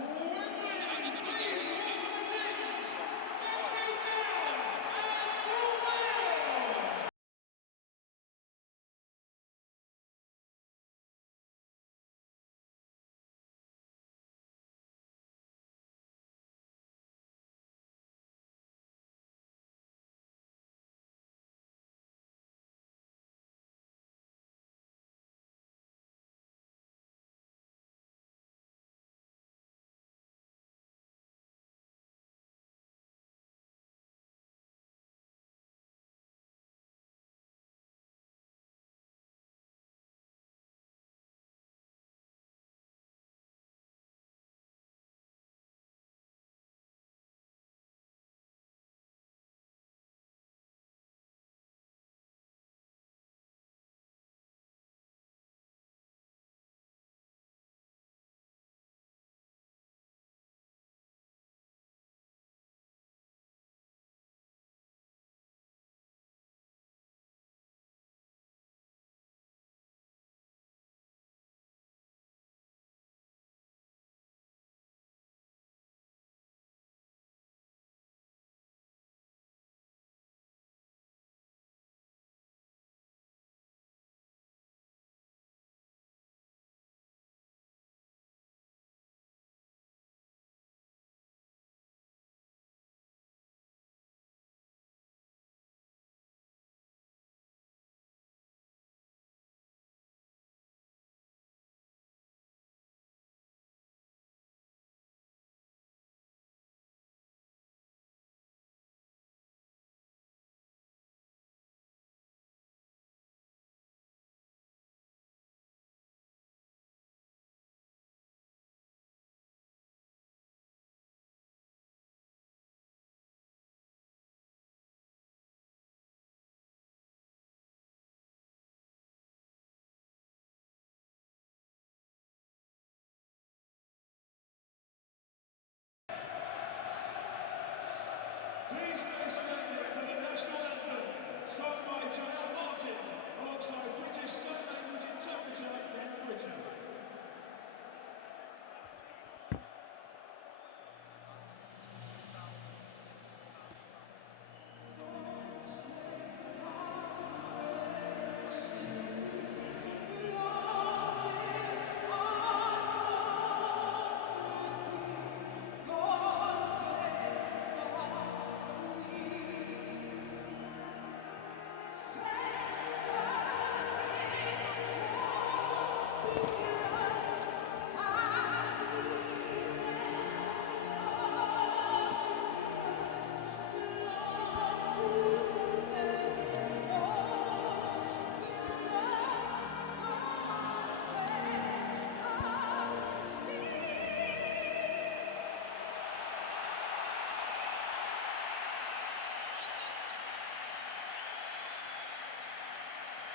Please welcome the teams, Mansfield Town and Vale. Please stay standing for the national anthem, sung by Janelle Martin, alongside British Sign Language interpreter Ben Britton.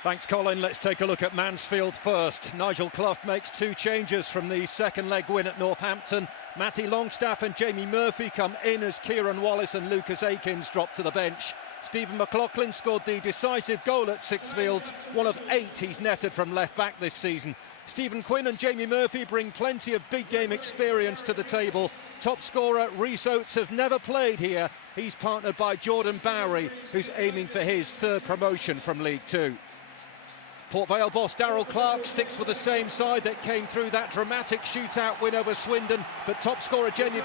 Thanks, Colin. Let's take a look at Mansfield first. Nigel Clough makes two changes from the second leg win at Northampton. Matty Longstaff and Jamie Murphy come in as Kieran Wallace and Lucas Akins drop to the bench. Stephen McLaughlin scored the decisive goal at Sixfields, one of 8 he's netted from left back this season. Stephen Quinn and Jamie Murphy bring plenty of big game experience to the table. Top scorer Rhys Oates have never played here. He's partnered by Jordan Bowery, who's aiming for his third promotion from League Two. Port Vale boss Darrell Clark sticks with the same side that came through that dramatic shootout win over Swindon, but top scorer Jamie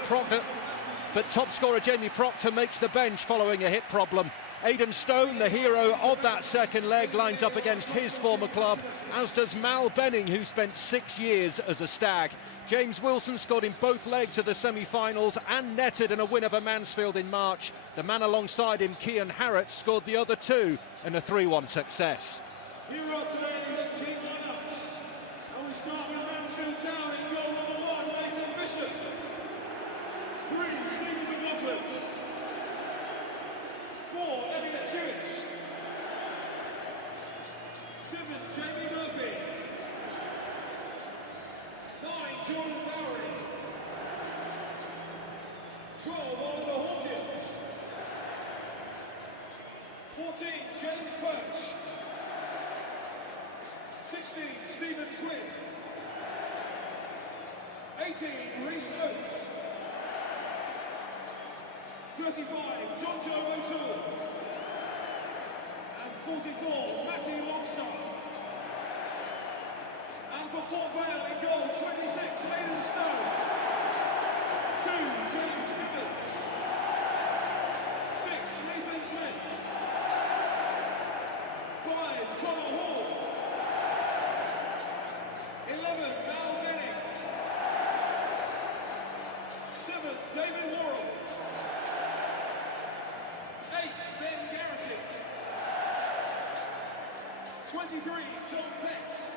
Proctor makes the bench following a hip problem. Aidan Stone, the hero of that second leg, lines up against his former club, as does Mal Benning, who spent 6 years as a Stag. James Wilson scored in both legs of the semi-finals and netted in a win over Mansfield in March. The man alongside him, Cian Harrott, scored the other 2 in a 3-1 success. Here are today's team lineups. And we start with Mansfield Town in goal number 1, Nathan Bishop. 3, Stephen McLaughlin. 4, Elliot Hewitt. 7, Jamie Murphy. 9, Jordan Bowery. 12, Oliver Hawkins. 14, James Perch. 16, Stephen Quinn. 18, 18, Reece Oates. 35, John Joe O'Toole. And 44, Matty Longstaff. And for Port Vale in goal, 26, Aidan Stone. 2, James Gibbons. 6, Nathan Smith. 5, Connor Hall. 11, Mal Benning. 7, David Worrell. 8, Ben Garrity. 23, Tom Petts.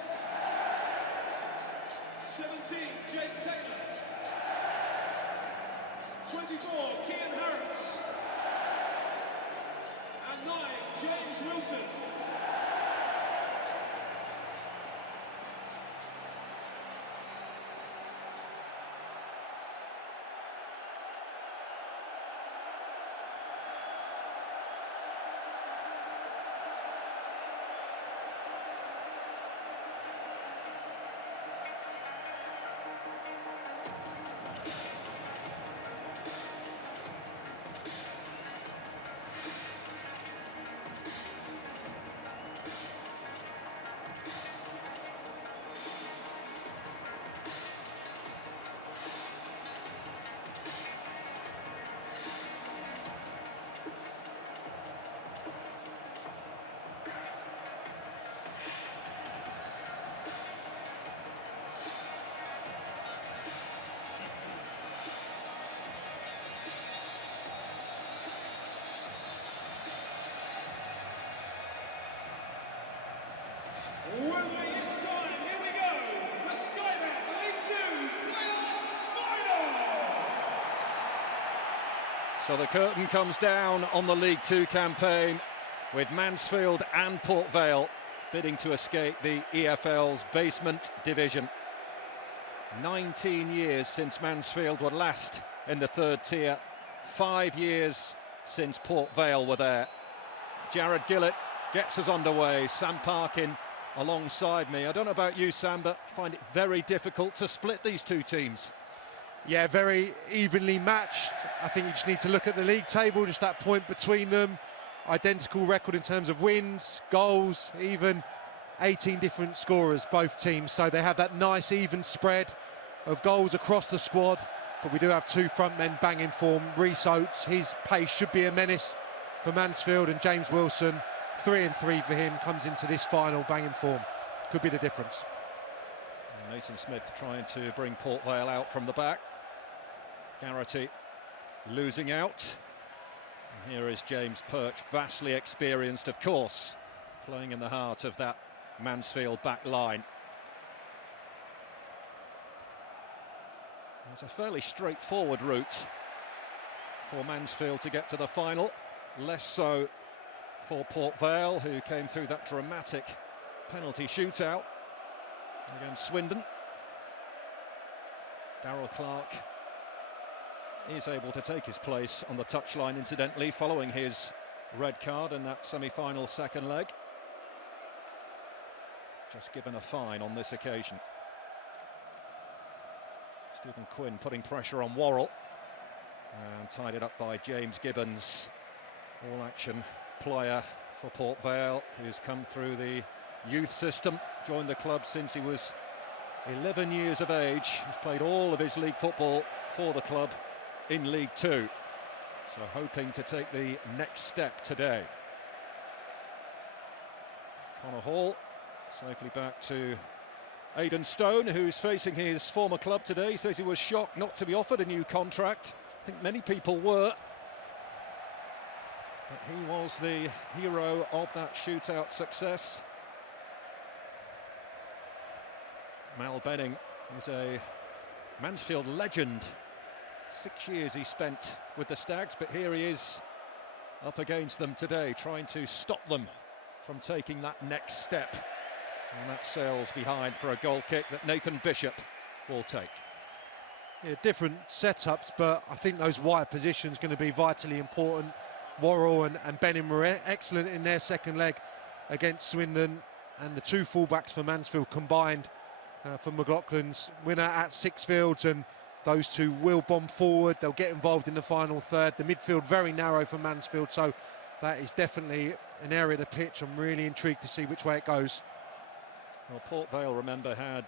17, Jake Taylor. 24, Kian Harris. And 9, James Wilson. It's time, here we go, the Skybet League 2 Playoff Final! So the curtain comes down on the League 2 campaign, with Mansfield and Port Vale bidding to escape the EFL's basement division. 19 years since Mansfield were last in the third tier, 5 years since Port Vale were there. Jared Gillett gets us underway, Sam Parkin alongside me. I don't know about you, Sam, but I find it very difficult to split these two teams. Yeah, very evenly matched. I think you just need to look at the league table, just that point between them. Identical record in terms of wins, goals, even 18 different scorers, both teams. So they have that nice even spread of goals across the squad. But we do have two front men banging form. Reece Oates, his pace should be a menace for Mansfield, and James Wilson, 3 and 3 for him, comes into this final banging form. Could be the difference. And Nathan Smith trying to bring Port Vale out from the back. Garrity losing out. And here is James Perch, vastly experienced, of course, playing in the heart of that Mansfield back line. It's a fairly straightforward route for Mansfield to get to the final, less so for Port Vale, who came through that dramatic penalty shootout against Swindon. Darrell Clark is able to take his place on the touchline, incidentally, following his red card in that semi-final second leg. Just given a fine on this occasion. Stephen Quinn putting pressure on Worrell, and tied it up by James Gibbons, all-action player for Port Vale, who's come through the youth system, joined the club since he was 11 years of age. He's played all of his league football for the club in League 2, so hoping to take the next step today. Connor Hall safely back to Aidan Stone, who's facing his former club today. He says he was shocked not to be offered a new contract. I think many people were. But he was the hero of that shootout success. Mal Benning is a Mansfield legend. 6 years he spent with the Stags, but here he is up against them today, trying to stop them from taking that next step. And that sails behind for a goal kick that Nathan Bishop will take. Yeah, different setups, but I think those wide positions going to be vitally important. Worrell and Benning were excellent in their second leg against Swindon, and the two fullbacks for Mansfield combined for McLaughlin's winner at Sixfields, and those two will bomb forward. They'll get involved in the final third. The midfield very narrow for Mansfield, so that is definitely an area of the pitch I'm really intrigued to see which way it goes. Well, Port Vale, remember, had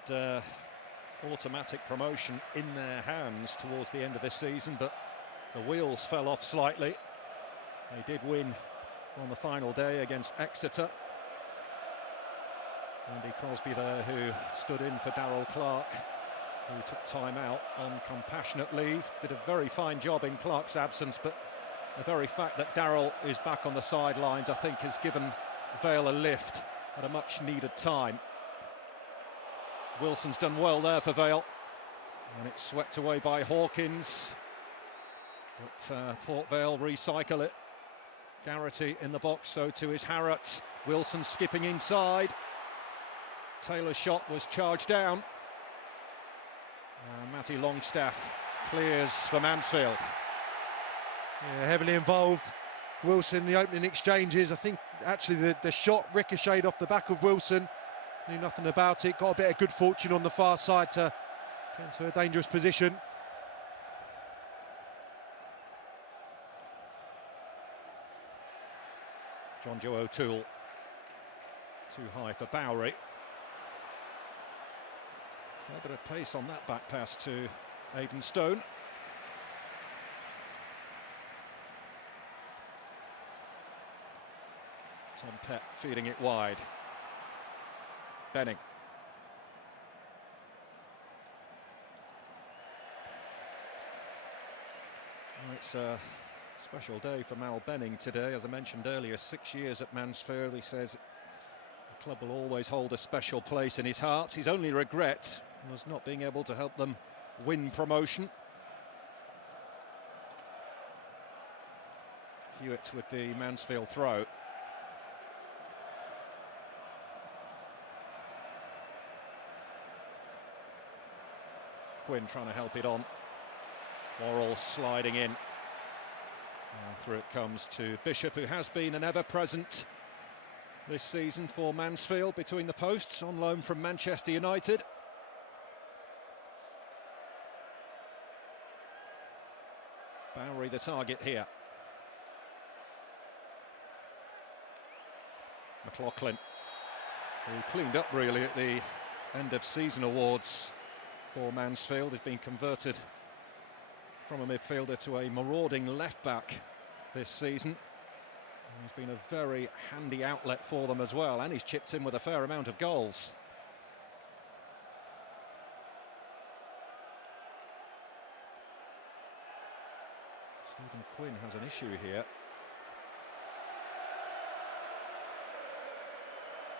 automatic promotion in their hands towards the end of this season, but the wheels fell off slightly. They did win on the final day against Exeter. Andy Crosby there, who stood in for Darryl Clark, who took time out on compassionate leave. Did a very fine job in Clark's absence, but the very fact that Darryl is back on the sidelines, I think, has given Vale a lift at a much needed time. Wilson's done well there for Vale, and it's swept away by Hawkins, but Port Vale recycle it. Garrity in the box, so too is Harrott. Wilson skipping inside. Taylor's shot was charged down. Matty Longstaff clears for Mansfield. Yeah, heavily involved. Wilson, the opening exchanges, I think actually the shot ricocheted off the back of Wilson. Knew nothing about it, got a bit of good fortune on the far side to get into a dangerous position. John Joe O'Toole, too high for Bowery. A bit of pace on that back pass to Aidan Stone. Tom Pett feeding it wide. Benning. Well, it's a special day for Mal Benning today. As I mentioned earlier, 6 years at Mansfield. He says the club will always hold a special place in his heart. His only regret was not being able to help them win promotion. Hewitt with the Mansfield throw. Quinn trying to help it on. Worrell sliding in. And through it comes to Bishop, who has been an ever-present this season for Mansfield between the posts, on loan from Manchester United. Bowery the target here. McLaughlin, who cleaned up really at the end of season awards for Mansfield, has been converted from a midfielder to a marauding left back this season. He's been a very handy outlet for them as well, and he's chipped in with a fair amount of goals. Stephen Quinn has an issue here.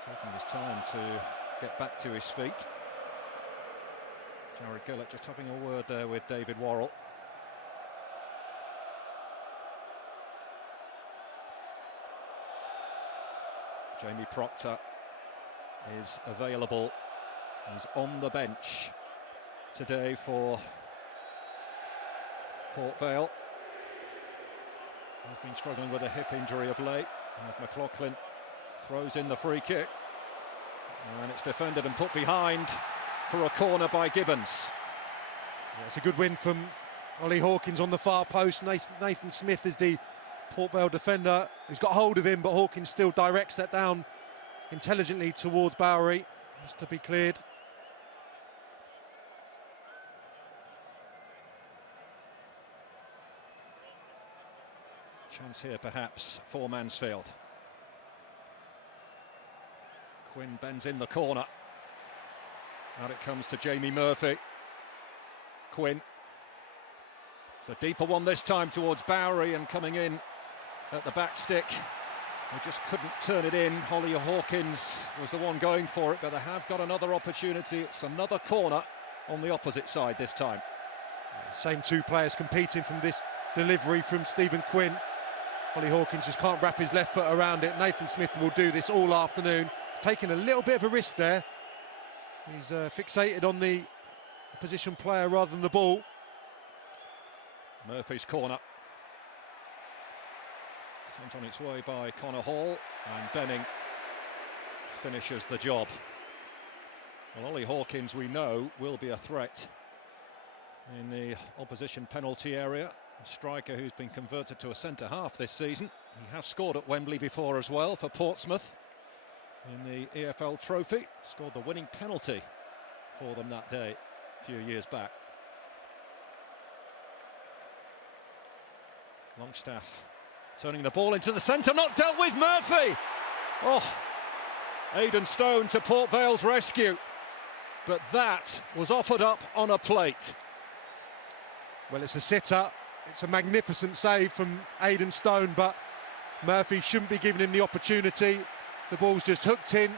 Taking his time to get back to his feet. Jared Gillett just having a word there with David Worrell. Jamie Proctor is available. He's on the bench today for Port Vale. He's been struggling with a hip injury of late. As McLaughlin throws in the free kick, and it's defended and put behind for a corner by Gibbons. Yeah, it's a good win from Ollie Hawkins on the far post. Nathan Smith is the Port Vale defender who's got hold of him, but Hawkins still directs that down intelligently towards Bowery. Has to be cleared. Chance here perhaps for Mansfield. Quinn bends in the corner. Out it comes to Jamie Murphy. Quinn. It's a deeper one this time towards Bowery, and coming in at the back stick. They just couldn't turn it in. Holly Hawkins was the one going for it, but they have got another opportunity. It's another corner on the opposite side this time. Same two players competing from this delivery from Stephen Quinn. Holly Hawkins just can't wrap his left foot around it. Nathan Smith will do this all afternoon. He's taking a little bit of a risk there. He's fixated on the opposition player rather than the ball. Murphy's corner. Sent on its way by Connor Hall, and Benning finishes the job. Well, Ollie Hawkins, we know, will be a threat in the opposition penalty area. A striker who's been converted to a centre-half this season. He has scored at Wembley before as well for Portsmouth in the EFL Trophy. Scored the winning penalty for them that day a few years back. Longstaff turning the ball into the centre, not dealt with, Murphy! Oh, Aidan Stone to Port Vale's rescue. But that was offered up on a plate. Well, it's a sitter. It's a magnificent save from Aidan Stone, but Murphy shouldn't be giving him the opportunity. The ball's just hooked in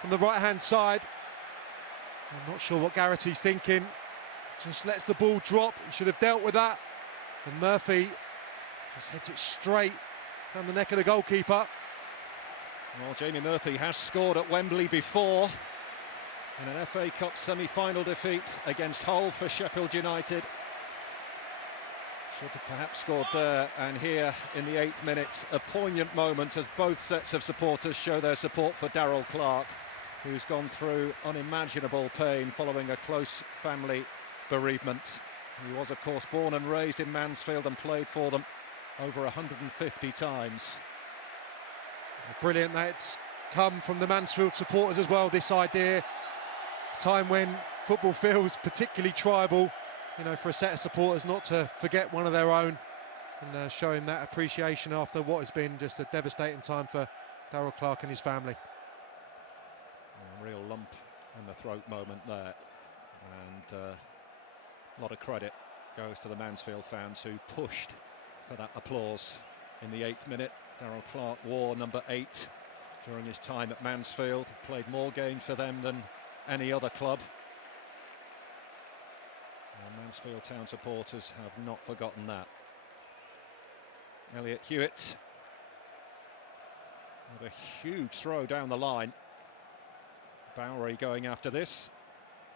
from the right-hand side. I'm not sure what Garrity's thinking. Just lets the ball drop. He should have dealt with that. And Murphy just hits it straight down the neck of the goalkeeper. Well, Jamie Murphy has scored at Wembley before in an FA Cup semi-final defeat against Hull for Sheffield United. Should have perhaps scored there, and here in the 8th minute, a poignant moment as both sets of supporters show their support for Darrell Clarke, who's gone through unimaginable pain following a close family bereavement. He was, of course, born and raised in Mansfield and played for them over 150 times. Brilliant that it's come from the Mansfield supporters as well, this idea. A time when football feels particularly tribal, you know, for a set of supporters not to forget one of their own and show him that appreciation after what has been just a devastating time for Darrell Clarke and his family. A real lump in the throat moment there, and a lot of credit goes to the Mansfield fans who pushed for that applause in the 8th minute. Darrell Clarke wore number 8 during his time at Mansfield, played more games for them than any other club. And Mansfield Town supporters have not forgotten that. Elliot Hewitt with a huge throw down the line. Bowery going after this,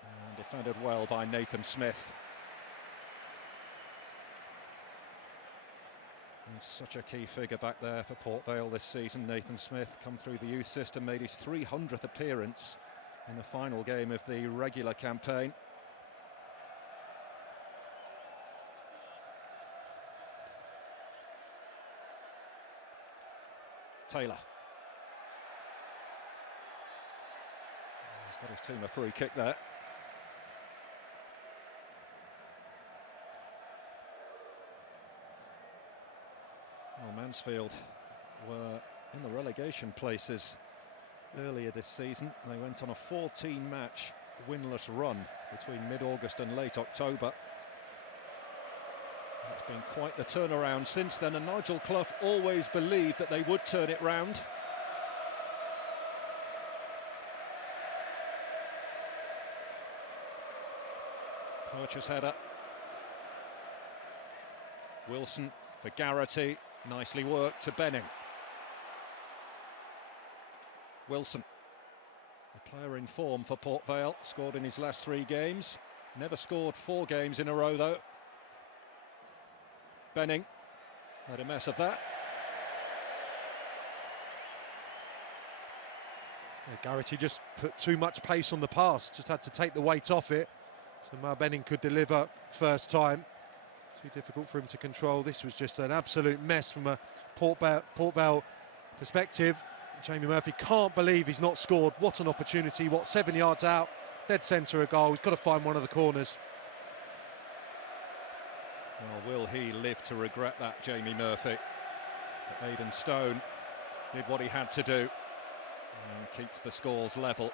and defended well by Nathan Smith. He's such a key figure back there for Port Vale this season. Nathan Smith come through the youth system, made his 300th appearance in the final game of the regular campaign. Taylor. He's got his team a free kick there. Well, Mansfield were in the relegation places earlier this season. They went on a 14-match winless run between mid-August and late October. It's been quite the turnaround since then, and Nigel Clough always believed that they would turn it round. Purchase header. Wilson for Garrity. Nicely worked to Benning. Wilson, a player in form for Port Vale, scored in his last 3 games. Never scored 4 games in a row though. Benning made a mess of that. Yeah, Garrity just put too much pace on the pass, just had to take the weight off it. So Mal Benning could deliver first time. Too difficult for him to control. This was just an absolute mess from a Port Vale perspective. Jamie Murphy can't believe he's not scored. What an opportunity, what, 7 yards out, dead centre of goal. He's got to find one of the corners. Well, will he live to regret that, Jamie Murphy? But Aidan Stone did what he had to do and keeps the scores level.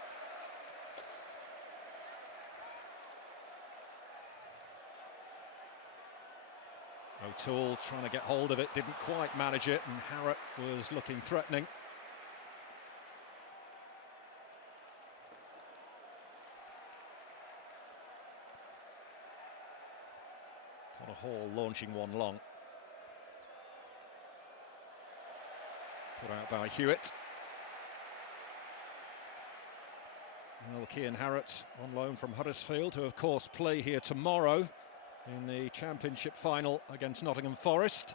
O'Toole trying to get hold of it, didn't quite manage it, and Harrott was looking threatening. Connor Hall launching one long. Put out by Hewitt. Well, Cian Harrott on loan from Huddersfield, who of course play here tomorrow in the Championship final against Nottingham Forest.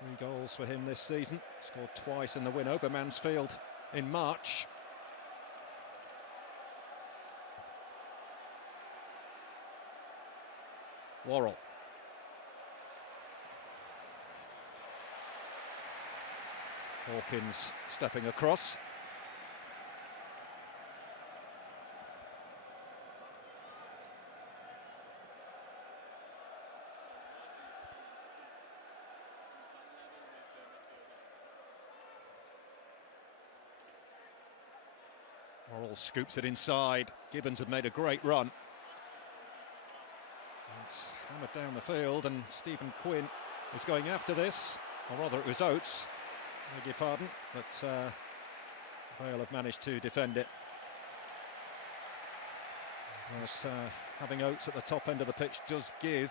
3 goals for him this season, scored twice in the win over Mansfield in March. Worrell. Hawkins stepping across. Worrell scoops it inside. Gibbons had made a great run. It's hammered down the field, and Stephen Quinn is going after this, or rather it was Oates, beg your pardon, but Vale have managed to defend it. But having Oates at the top end of the pitch does give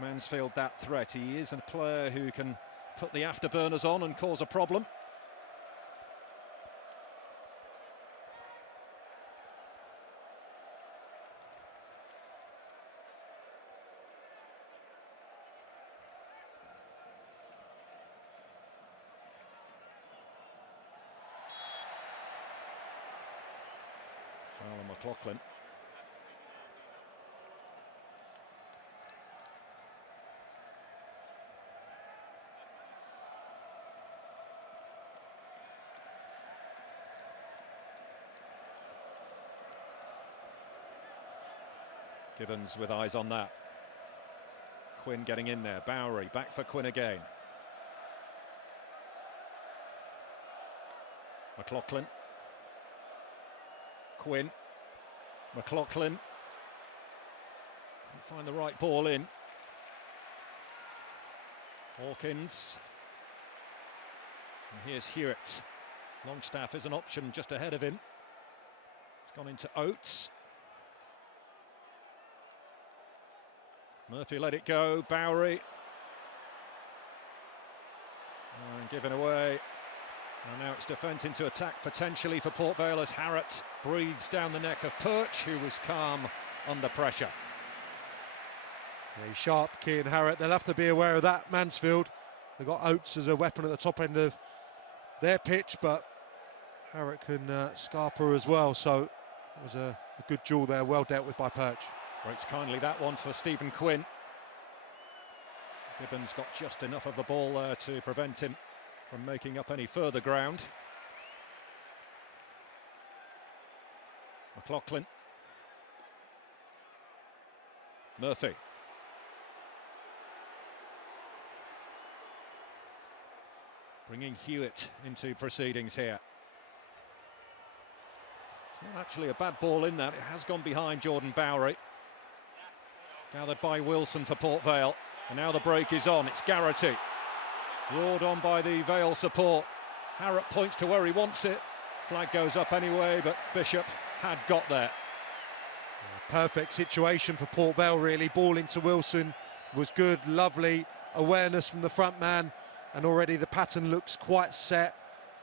Mansfield that threat. He is a player who can put the afterburners on and cause a problem. Foul on McLaughlin. Gibbons with eyes on that. Quinn getting in there. Bowery back for Quinn again. McLaughlin. Quinn. McLaughlin. Couldn't find the right ball in. Hawkins. And here's Hewitt. Longstaff is an option just ahead of him. It's gone into Oates. Murphy let it go. Bowery. And given away. And now it's defence into attack potentially for Port Vale as Harrott breathes down the neck of Perch, who was calm under pressure. Yeah, he's sharp, Kean Harrott. They'll have to be aware of that, Mansfield. They've got Oates as a weapon at the top end of their pitch, but Harrott can scarper as well. So it was a good duel there, well dealt with by Perch. Breaks kindly that one for Stephen Quinn. Gibbons got just enough of the ball there to prevent him from making up any further ground. McLaughlin. Murphy. Bringing Hewitt into proceedings here. It's not actually a bad ball in that. It has gone behind Jordan Bowery. Gathered by Wilson for Port Vale. And now the break is on. It's Garrity. Roared on by the Vale support. Harrott points to where he wants it. Flag goes up anyway, but Bishop had got there. Perfect situation for Port Vale, really. Ball into Wilson was good, lovely awareness from the front man, and already the pattern looks quite set.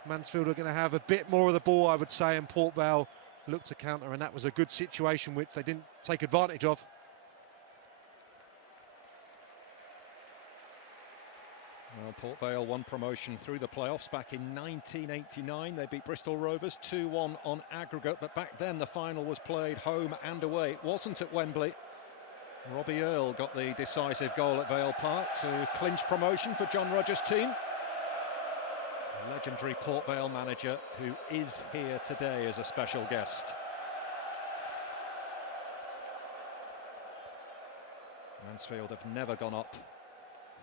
Mansfield are going to have a bit more of the ball, I would say, and Port Vale looked to counter, and that was a good situation which they didn't take advantage of. Well, Port Vale won promotion through the playoffs back in 1989. They beat Bristol Rovers 2-1 on aggregate, but back then the final was played home and away. It wasn't at Wembley. Robbie Earle got the decisive goal at Vale Park to clinch promotion for John Rogers' team. A legendary Port Vale manager who is here today as a special guest. Mansfield have never gone up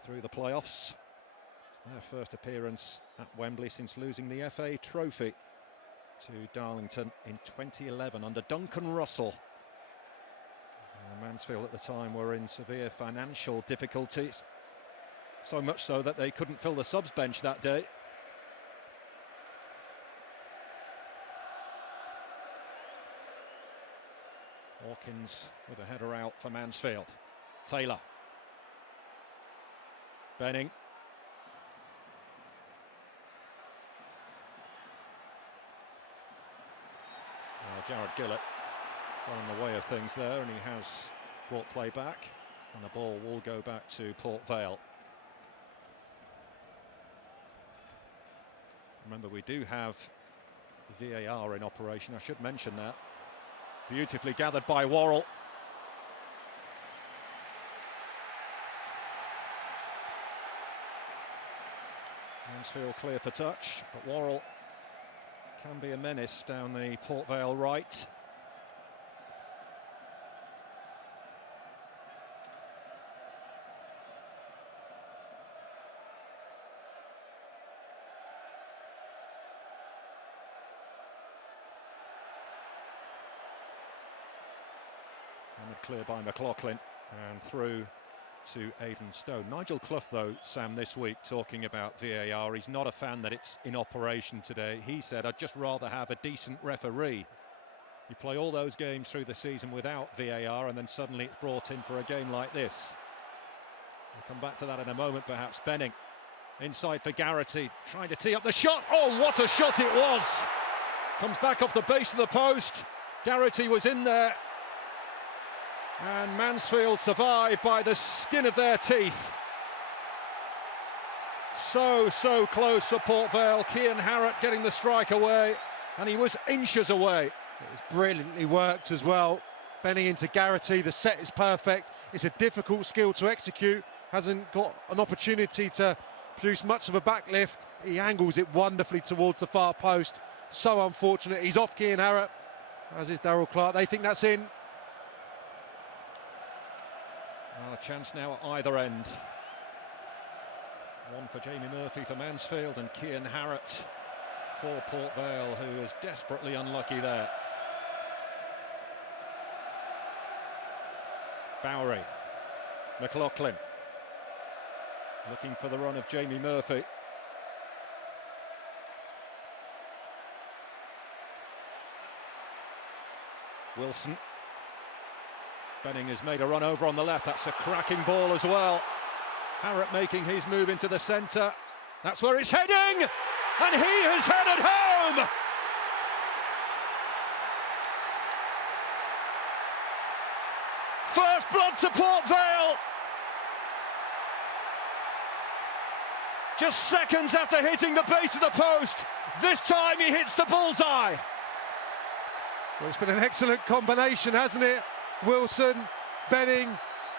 through the playoffs. Their first appearance at Wembley since losing the FA Trophy to Darlington in 2011 under Duncan Russell. Mansfield at the time were in severe financial difficulties, so much so that they couldn't fill the subs bench that day. Hawkins with a header out for Mansfield. Taylor. Benning. Jared Gillett got in the way of things there, and he has brought play back, and the ball will go back to Port Vale. Remember, we do have VAR in operation, I should mention that. Beautifully gathered by Worrell. Mansfield clear for touch, but Worrell can be a menace down the Port Vale right. And clear by McLaughlin and through to Aidan Stone. Nigel Clough, though, Sam, this week talking about VAR, he's not a fan that it's in operation today. He said, I'd just rather have a decent referee. You play all those games through the season without VAR and then suddenly it's brought in for a game like this. We'll come back to that in a moment, perhaps. Benning inside for Garrity, trying to tee up the shot. Oh, what a shot it was! Comes back off the base of the post. Garrity was in there. And Mansfield survived by the skin of their teeth. So close for Port Vale. Cian Harratt getting the strike away, and he was inches away. It was brilliantly worked as well. Benning into Garrity, the set is perfect. It's a difficult skill to execute. Hasn't got an opportunity to produce much of a backlift. He angles it wonderfully towards the far post. So unfortunate. He's off Cian Harratt, as is Darrell Clark. They think that's in. Well, a chance now at either end. One for Jamie Murphy for Mansfield and Cian Harratt for Port Vale, who is desperately unlucky there. Bowery, McLaughlin, looking for the run of Jamie Murphy. Wilson. Benning has made a run over on the left. That's a cracking ball as well. Harratt making his move into the centre. That's where it's heading! And he has headed home! First blood to Port Vale! Just seconds after hitting the base of the post. This time he hits the bullseye. Well, it's been an excellent combination, hasn't it? Wilson, Benning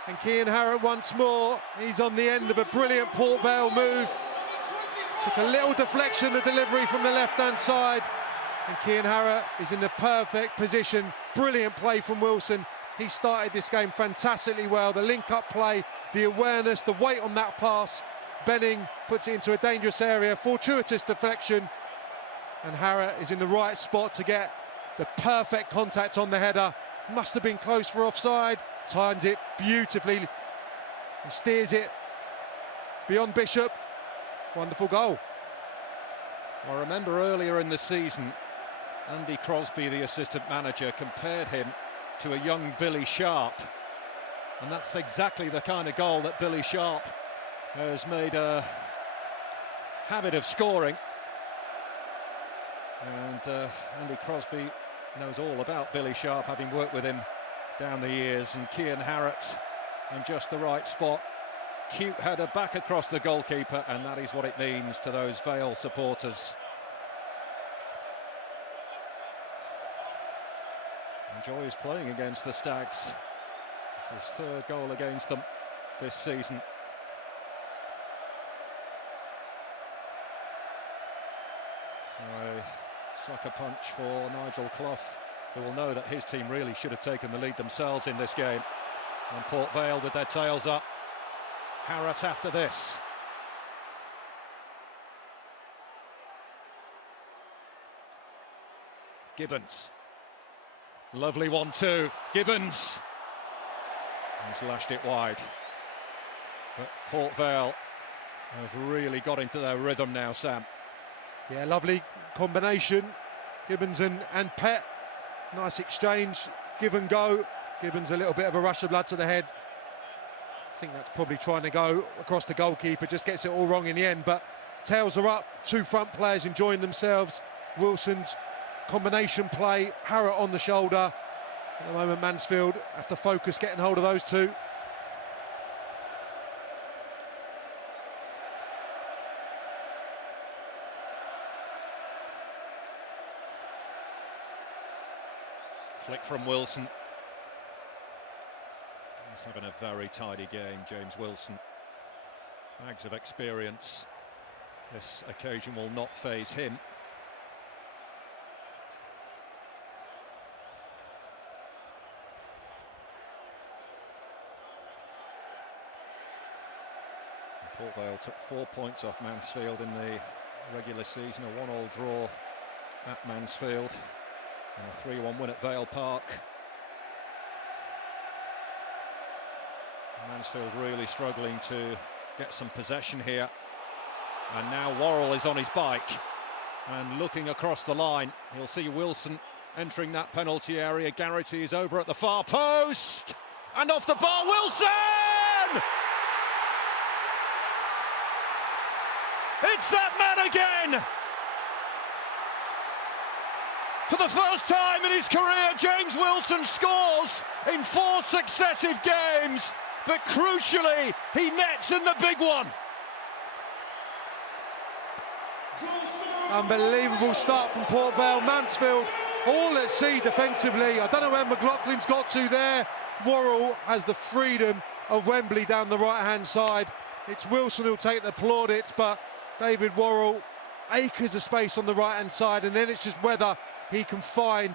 and Cian Harratt once more. He's on the end of a brilliant Port Vale move. Took a little deflection, the delivery from the left-hand side. And Cian Harratt is in the perfect position. Brilliant play from Wilson. He started this game fantastically well. The link-up play, the awareness, the weight on that pass. Benning puts it into a dangerous area. Fortuitous deflection. And Harratt is in the right spot to get the perfect contact on the header. Must have been close for offside. Times it beautifully and steers it beyond Bishop. Wonderful goal. I remember earlier in the season, Andy Crosby, the assistant manager, compared him to a young Billy Sharp. And that's exactly the kind of goal that Billy Sharp has made a habit of scoring. And Andy Crosby knows all about Billy Sharp, having worked with him down the years. And Cian Harratt in just the right spot. Cute header back across the goalkeeper, and that is what it means to those Vale supporters. Enjoys playing against the Stags. It's his third goal against them this season. So a sucker punch for Nigel Clough, who will know that his team really should have taken the lead themselves in this game. And Port Vale with their tails up. Harratt after this. Gibbons. Lovely 1-2. Gibbons. He's lashed it wide. But Port Vale have really got into their rhythm now, Sam. Yeah, lovely combination. Gibbons and Pett. Nice exchange. Give and go. Gibbons a little bit of a rush of blood to the head. I think that's probably trying to go across the goalkeeper, just gets it all wrong in the end. But tails are up, two front players enjoying themselves. Wilson's combination play, Harratt on the shoulder. At the moment, Mansfield have to focus getting hold of those two. Panic from Wilson. He's having a very tidy game, James Wilson. Bags of experience. This occasion will not faze him. Port Vale took 4 points off Mansfield in the regular season, a 1-1 draw at Mansfield and a 3-1 win at Vale Park. Mansfield really struggling to get some possession here, and now Worrell is on his bike and looking across the line. You'll see Wilson entering that penalty area. Garrity is over at the far post and off the bar. Wilson! It's that man again! For the first time in his career, James Wilson scores in 4 successive games, but crucially, he nets in the big one. Unbelievable start from Port Vale. Mansfield all at sea defensively. I don't know where McLaughlin's got to there. Worrell has the freedom of Wembley down the right-hand side. It's Wilson who'll take the plaudits, but David Worrell, acres of space on the right-hand side, and then it's just whether he can find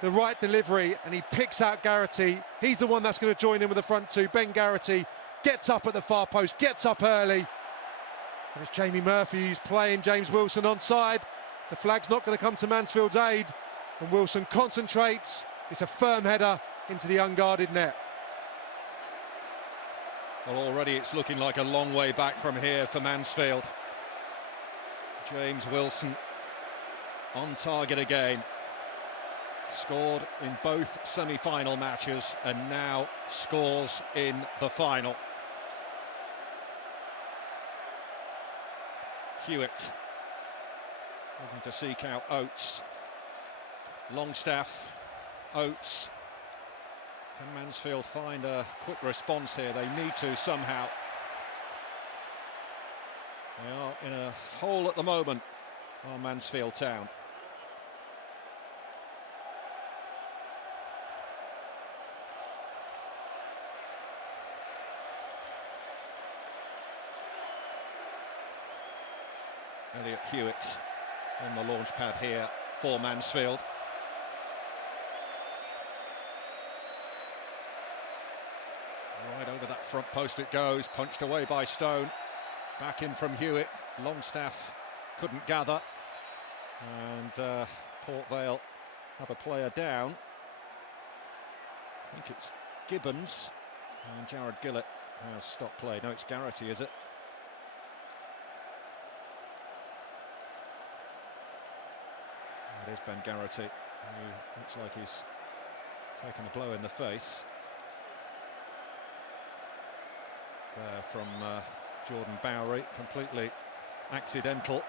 the right delivery, and he picks out Garrity. He's the one that's going to join in with the front two. Ben Garrity gets up at the far post, gets up early. And it's Jamie Murphy who's playing James Wilson onside. The flag's not going to come to Mansfield's aid, and Wilson concentrates. It's a firm header into the unguarded net. Well, already it's looking like a long way back from here for Mansfield. James Wilson on target again. Scored in both semi-final matches and now scores in the final. Hewitt looking to seek out Oates. Longstaff, Oates. Can Mansfield find a quick response here? They need to somehow. They are in a hole at the moment on Mansfield Town. Elliot Hewitt on the launch pad here for Mansfield. Right over that front post it goes, punched away by Stone. Back in from Hewitt. Longstaff couldn't gather, and Port Vale have a player down. I think it's Gibbons, and Jared Gillett has stopped play. No, it's Garrity, is it? It is Ben Garrity, who looks like he's taken a blow in the face there from Jordan Bowery, completely accidental.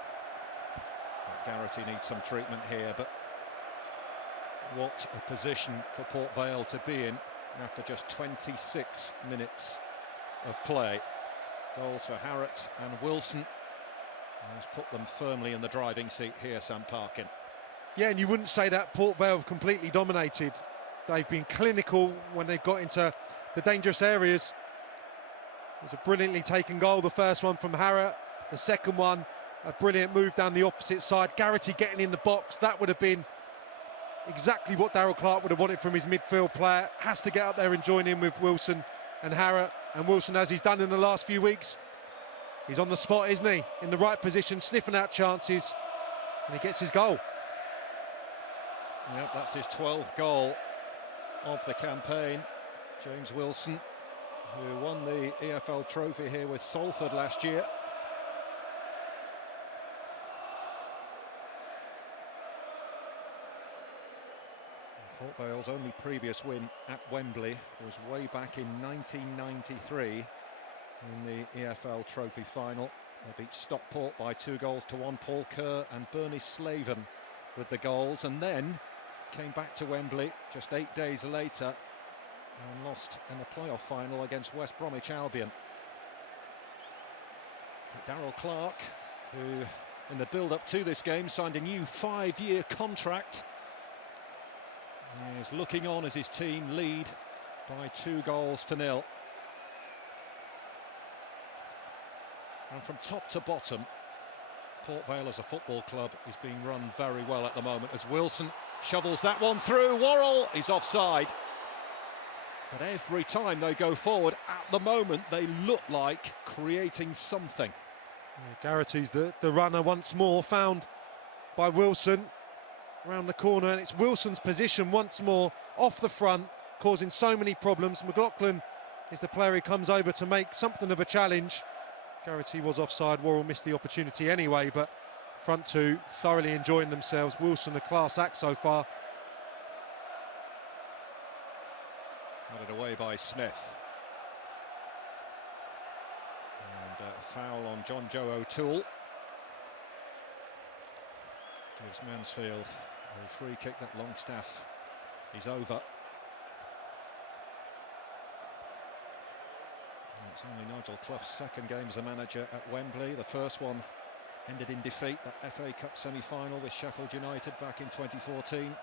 But Garrity needs some treatment here, but what a position for Port Vale to be in after just 26 minutes of play. Goals for Harrott and Wilson has put them firmly in the driving seat here, Sam Parkin. Yeah, and you wouldn't say that Port Vale have completely dominated. They've been clinical when they've got into the dangerous areas. It was a brilliantly taken goal, the first one from Harrott. The second one, a brilliant move down the opposite side. Garrity getting in the box, that would have been exactly what Darrell Clark would have wanted from his midfield player. Has to get up there and join in with Wilson and Harrott. And Wilson, as he's done in the last few weeks, he's on the spot, isn't he? In the right position, sniffing out chances, and he gets his goal. Yep, that's his 12th goal of the campaign. James Wilson, who won the EFL trophy here with Salford last year. Port Vale's only previous win at Wembley was way back in 1993 in the EFL trophy final. They beat Stockport by 2-1. Paul Kerr and Bernie Slaven with the goals, and then came back to Wembley just 8 days later and lost in the playoff final against West Bromwich Albion. Darrell Clark, who in the build-up to this game signed a new 5-year contract, He is looking on as his team lead by 2-0. And from top to bottom, Port Vale as a football club is being run very well at the moment as Wilson shovels that one through. Worrell is offside. But every time they go forward, at the moment, they look like creating something. Yeah, Garrity's the runner once more, found by Wilson around the corner, and it's Wilson's position once more off the front, causing so many problems. McLaughlin is the player who comes over to make something of a challenge. Garrity was offside, Worrell missed the opportunity anyway, but front two thoroughly enjoying themselves. Wilson a class act so far. Got it away by Smith. And a foul on John Joe O'Toole. Gives Mansfield a free kick. That Longstaff is over. It's only Nigel Clough's second game as a manager at Wembley. The first one ended in defeat, that FA Cup semi-final with Sheffield United back in 2014.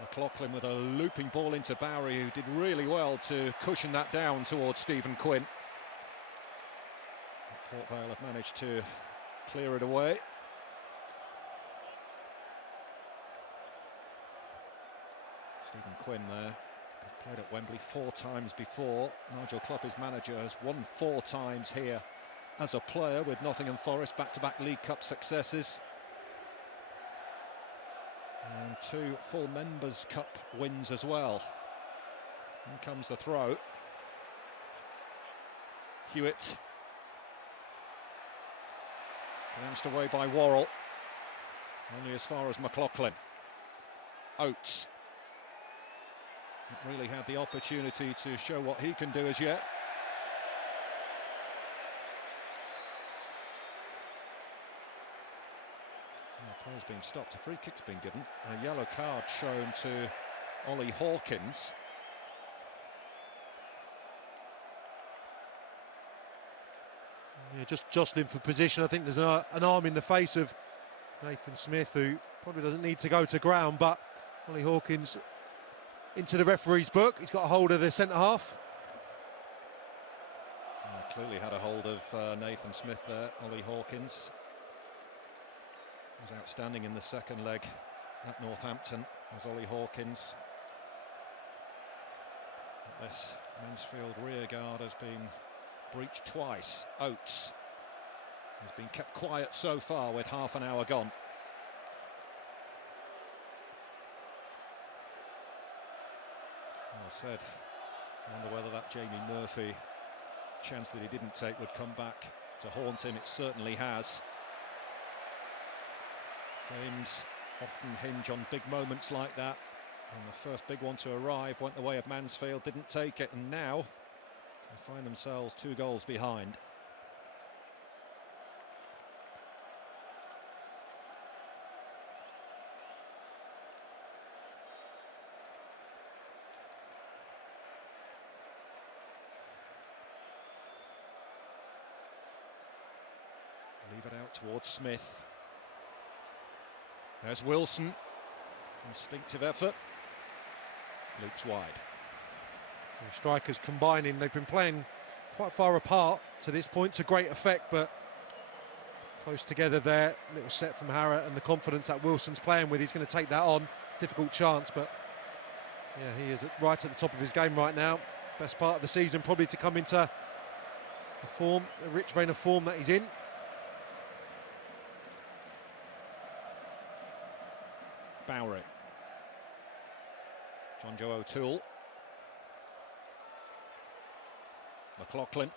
McLaughlin with a looping ball into Bowery, who did really well to cushion that down towards Stephen Quinn. Port Vale have managed to clear it away. Stephen Quinn there, has played at Wembley 4 times before. Nigel Clough, his manager, has won 4 times here as a player with Nottingham Forest, back-to-back League Cup successes. And 2 full Members' Cup wins as well. In comes the throw. Hewitt. Glanced away by Worrell. Only as far as McLaughlin. Oates. Not really had the opportunity to show what he can do as yet. Play's been stopped, a free kick's been given, a yellow card shown to Ollie Hawkins. Yeah, just jostling for position. I think there's an arm in the face of Nathan Smith, who probably doesn't need to go to ground, but Ollie Hawkins into the referee's book. He's got a hold of the centre-half. Clearly had a hold of Nathan Smith there, Ollie Hawkins. Was outstanding in the second leg at Northampton as Ollie Hawkins. This Mansfield rearguard has been breached twice. Oates has been kept quiet so far with half an hour gone. Well said. I wonder whether that Jamie Murphy chance that he didn't take would come back to haunt him. It certainly has. Games often hinge on big moments like that, and the first big one to arrive went the way of Mansfield, didn't take it, and now they find themselves 2 goals behind. Leave it out towards Smith. There's Wilson, instinctive effort, loops wide. The strikers combining, they've been playing quite far apart to this point to great effect, but close together there. Little set from Harrott, and the confidence that Wilson's playing with, he's going to take that on. Difficult chance, but yeah, he is right at the top of his game right now. Best part of the season probably to come into the rich vein of form that he's in. Bowery. John Joe O'Toole. McLaughlin.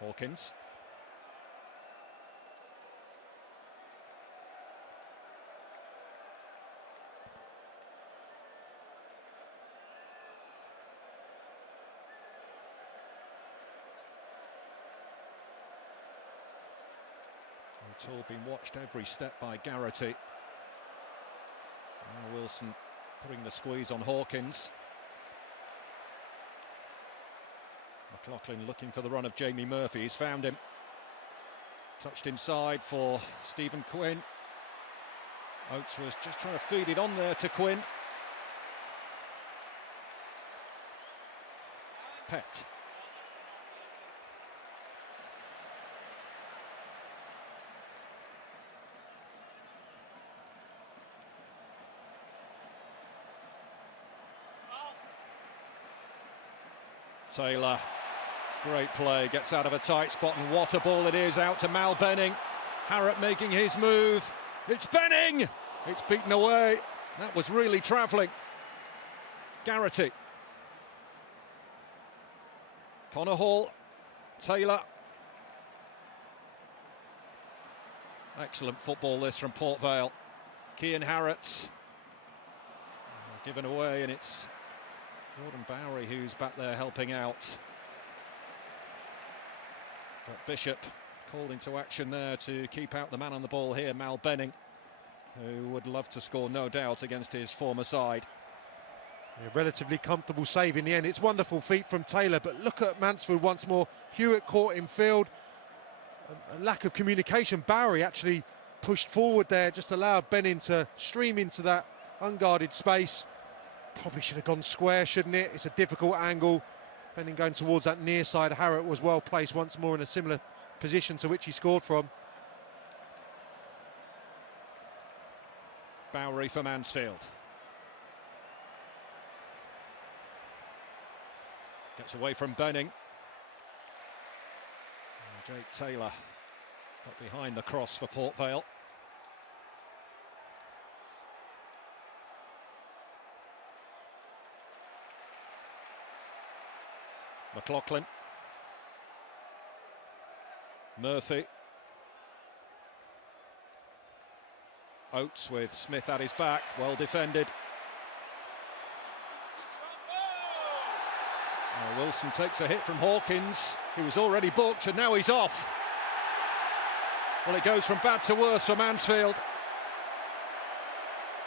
Hawkins. O'Toole being watched every step by Garrity. Now Wilson putting the squeeze on Hawkins. McLaughlin looking for the run of Jamie Murphy. He's found him. Touched inside for Stephen Quinn. Oates was just trying to feed it on there to Quinn. Pett. Taylor, great play, gets out of a tight spot, and what a ball it is, out to Mal Benning. Harrott making his move, it's Benning! It's beaten away, that was really travelling. Garrity. Connor Hall, Taylor. Excellent football this from Port Vale. Cian Harrott. Given away, and it's Jordan Bowery who's back there helping out. But Bishop called into action there to keep out the man on the ball here, Mal Benning, who would love to score, no doubt, against his former side. A relatively comfortable save in the end. It's wonderful feat from Taylor, but look at Mansfield once more. Hewitt caught in field. A lack of communication. Bowery actually pushed forward there, just allowed Benning to stream into that unguarded space. Probably should have gone square, shouldn't it? It's a difficult angle. Benning going towards that near side. Harrott was well placed once more in a similar position to which he scored from. Bowery for Mansfield. Gets away from Benning. And Jake Taylor got behind the cross for Port Vale. McLaughlin. Murphy. Oates with Smith at his back, well defended. Wilson takes a hit from Hawkins, who was already booked, and now he's off. Well, it goes from bad to worse for Mansfield.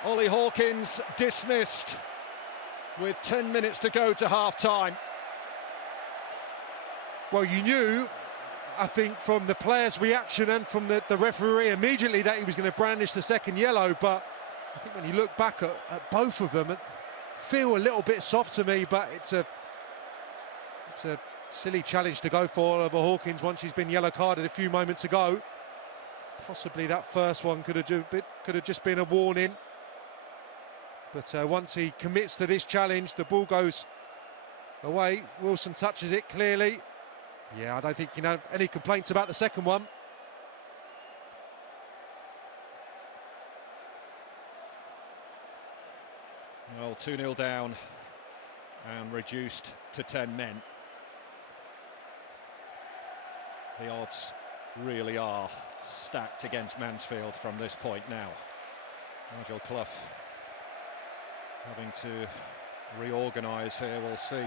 Ollie Hawkins dismissed with 10 minutes to go to half-time. Well, you knew, I think, from the players' reaction and from the referee immediately that he was going to brandish the second yellow, but I think when you look back at both of them, it feel a little bit soft to me, but it's a silly challenge to go for Oliver Hawkins once he's been yellow carded a few moments ago. Possibly that first one could have just been a warning, but once he commits to this challenge, the ball goes away. Wilson touches it clearly. Yeah, I don't think you know any complaints about the second one. Well, 2-0 down and reduced to 10 men. The odds really are stacked against Mansfield from this point now. Nigel Clough having to reorganise here. We'll see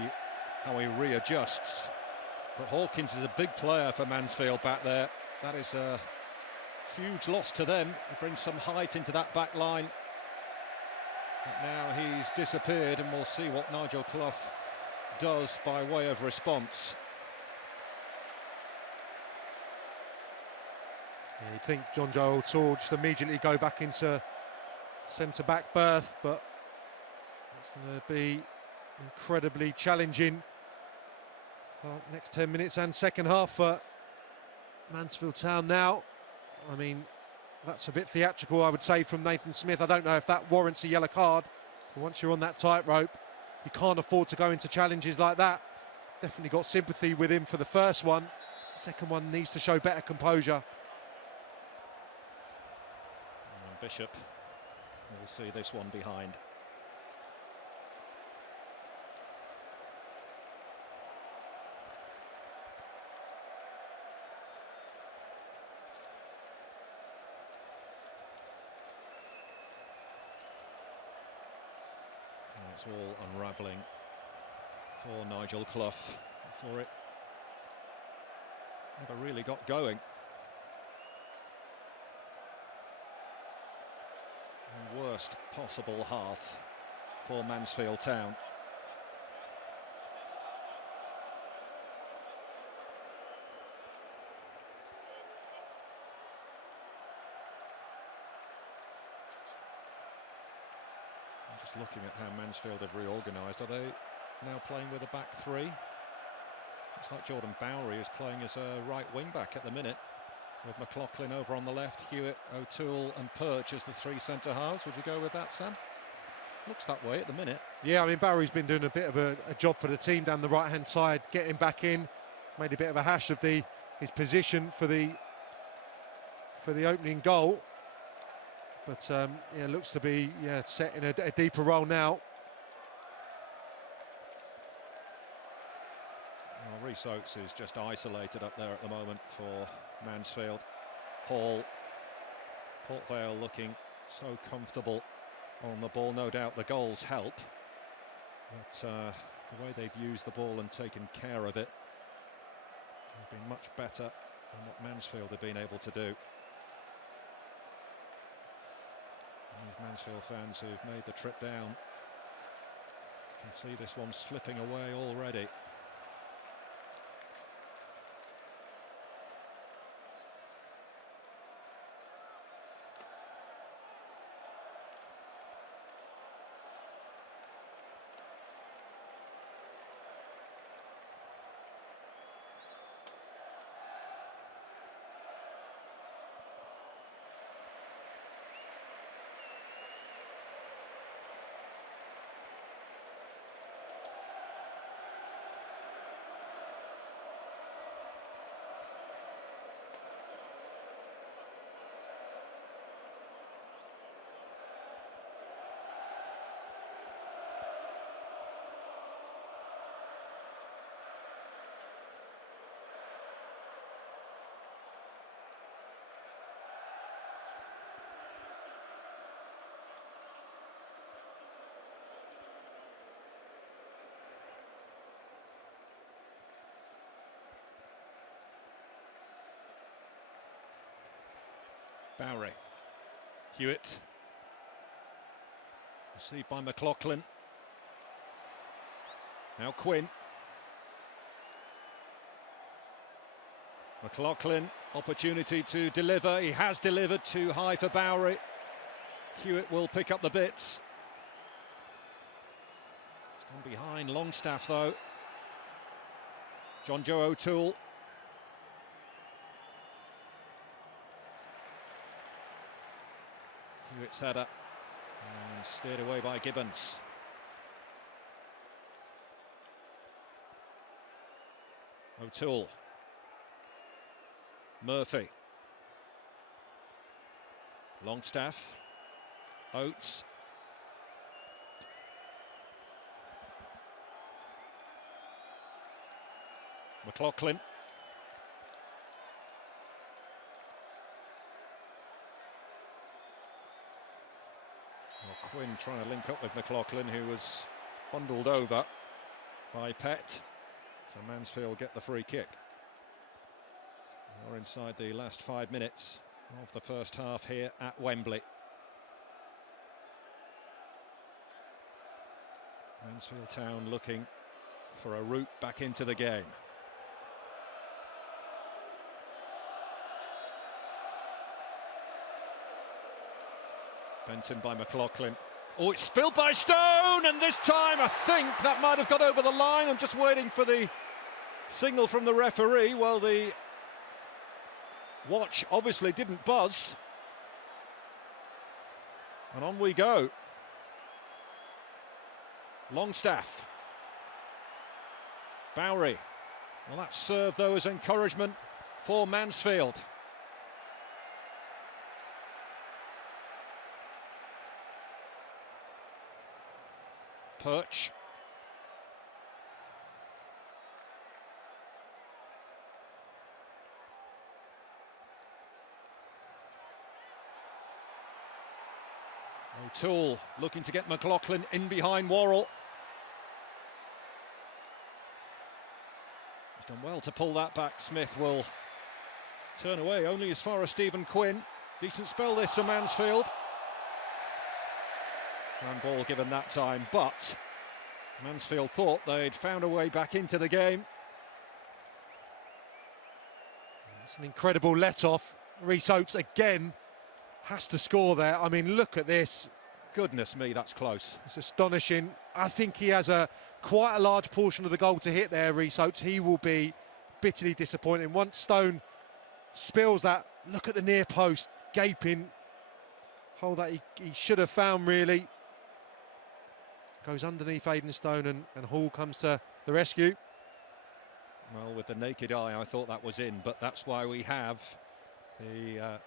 how he readjusts. But Hawkins is a big player for Mansfield back there. That is a huge loss to them. It brings some height into that back line. But now he's disappeared, and we'll see what Nigel Clough does by way of response. Yeah, you'd think John Joe O'Toole just immediately go back into centre-back berth, but it's going to be incredibly challenging. Next 10 minutes and second half for Mansfield Town now. I mean, that's a bit theatrical, I would say, from Nathan Smith. I don't know if that warrants a yellow card, but once you're on that tightrope, you can't afford to go into challenges like that. Definitely got sympathy with him for the first one. The second one needs to show better composure. And Bishop will see this one behind. It's all unravelling for Nigel Clough before it never really got going. And worst possible half for Mansfield Town. Just looking at how Mansfield have reorganised, are they now playing with a back three? Looks like Jordan Bowery is playing as a right wing back at the minute, with McLaughlin over on the left, Hewitt, O'Toole and Perch as the three centre halves. Would you go with that, Sam? Looks that way at the minute. Yeah, I mean, Bowery's been doing a bit of a job for the team down the right-hand side, getting back in, made a bit of a hash of his position for the opening goal. But yeah, looks to be set in a deeper role now. Well, Rhys Oates is just isolated up there at the moment for Mansfield. Hall, Port Vale looking so comfortable on the ball. No doubt the goals help, but the way they've used the ball and taken care of it has been much better than what Mansfield have been able to do. And these Mansfield fans who've made the trip down can see this one slipping away already. Bowery, Hewitt, received by McLaughlin. Now Quinn. McLaughlin, opportunity to deliver. He has delivered too high for Bowery. Hewitt will pick up the bits. It's gone behind Longstaff though. John Joe O'Toole. Hewitt's header and steered away by Gibbons. O'Toole, Murphy, Longstaff, Oates, McLaughlin. Well, Quinn trying to link up with McLaughlin, who was bundled over by Pett. So Mansfield get the free kick. We're inside the last 5 minutes of the first half here at Wembley. Mansfield Town looking for a route back into the game. Bent in by McLaughlin. Oh, it's spilled by Stone, and this time I think that might have got over the line. I'm just waiting for the signal from the referee. Well, the watch obviously didn't buzz. And on we go. Longstaff. Bowery. Well, that served though as encouragement for Mansfield. Perch. O'Toole looking to get McLaughlin in behind Worrell. He's done well to pull that back. Smith will turn away only as far as Stephen Quinn. Decent spell this for Mansfield. Handball given that time, but Mansfield thought they'd found a way back into the game. It's an incredible let-off. Rhys Oates again has to score there. I mean, look at this. Goodness me, that's close. It's astonishing. I think he has quite a large portion of the goal to hit there, Reece Oates. He will be bitterly disappointed. Once Stone spills that, look at the near post, gaping hole that he should have found, really. Goes underneath Aidan Stone, and Hall comes to the rescue. Well, with the naked eye, I thought that was in, but that's why we have the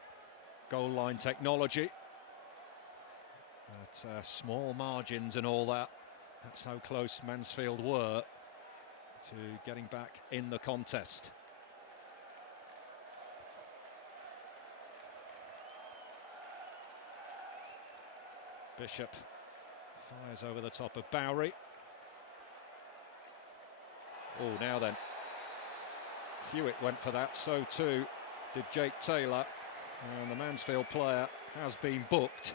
goal line technology. At small margins and all that. That's how close Mansfield were to getting back in the contest. Bishop fires over the top of Bowery. Oh, now then. Hewitt went for that, so too did Jake Taylor. And the Mansfield player has been booked.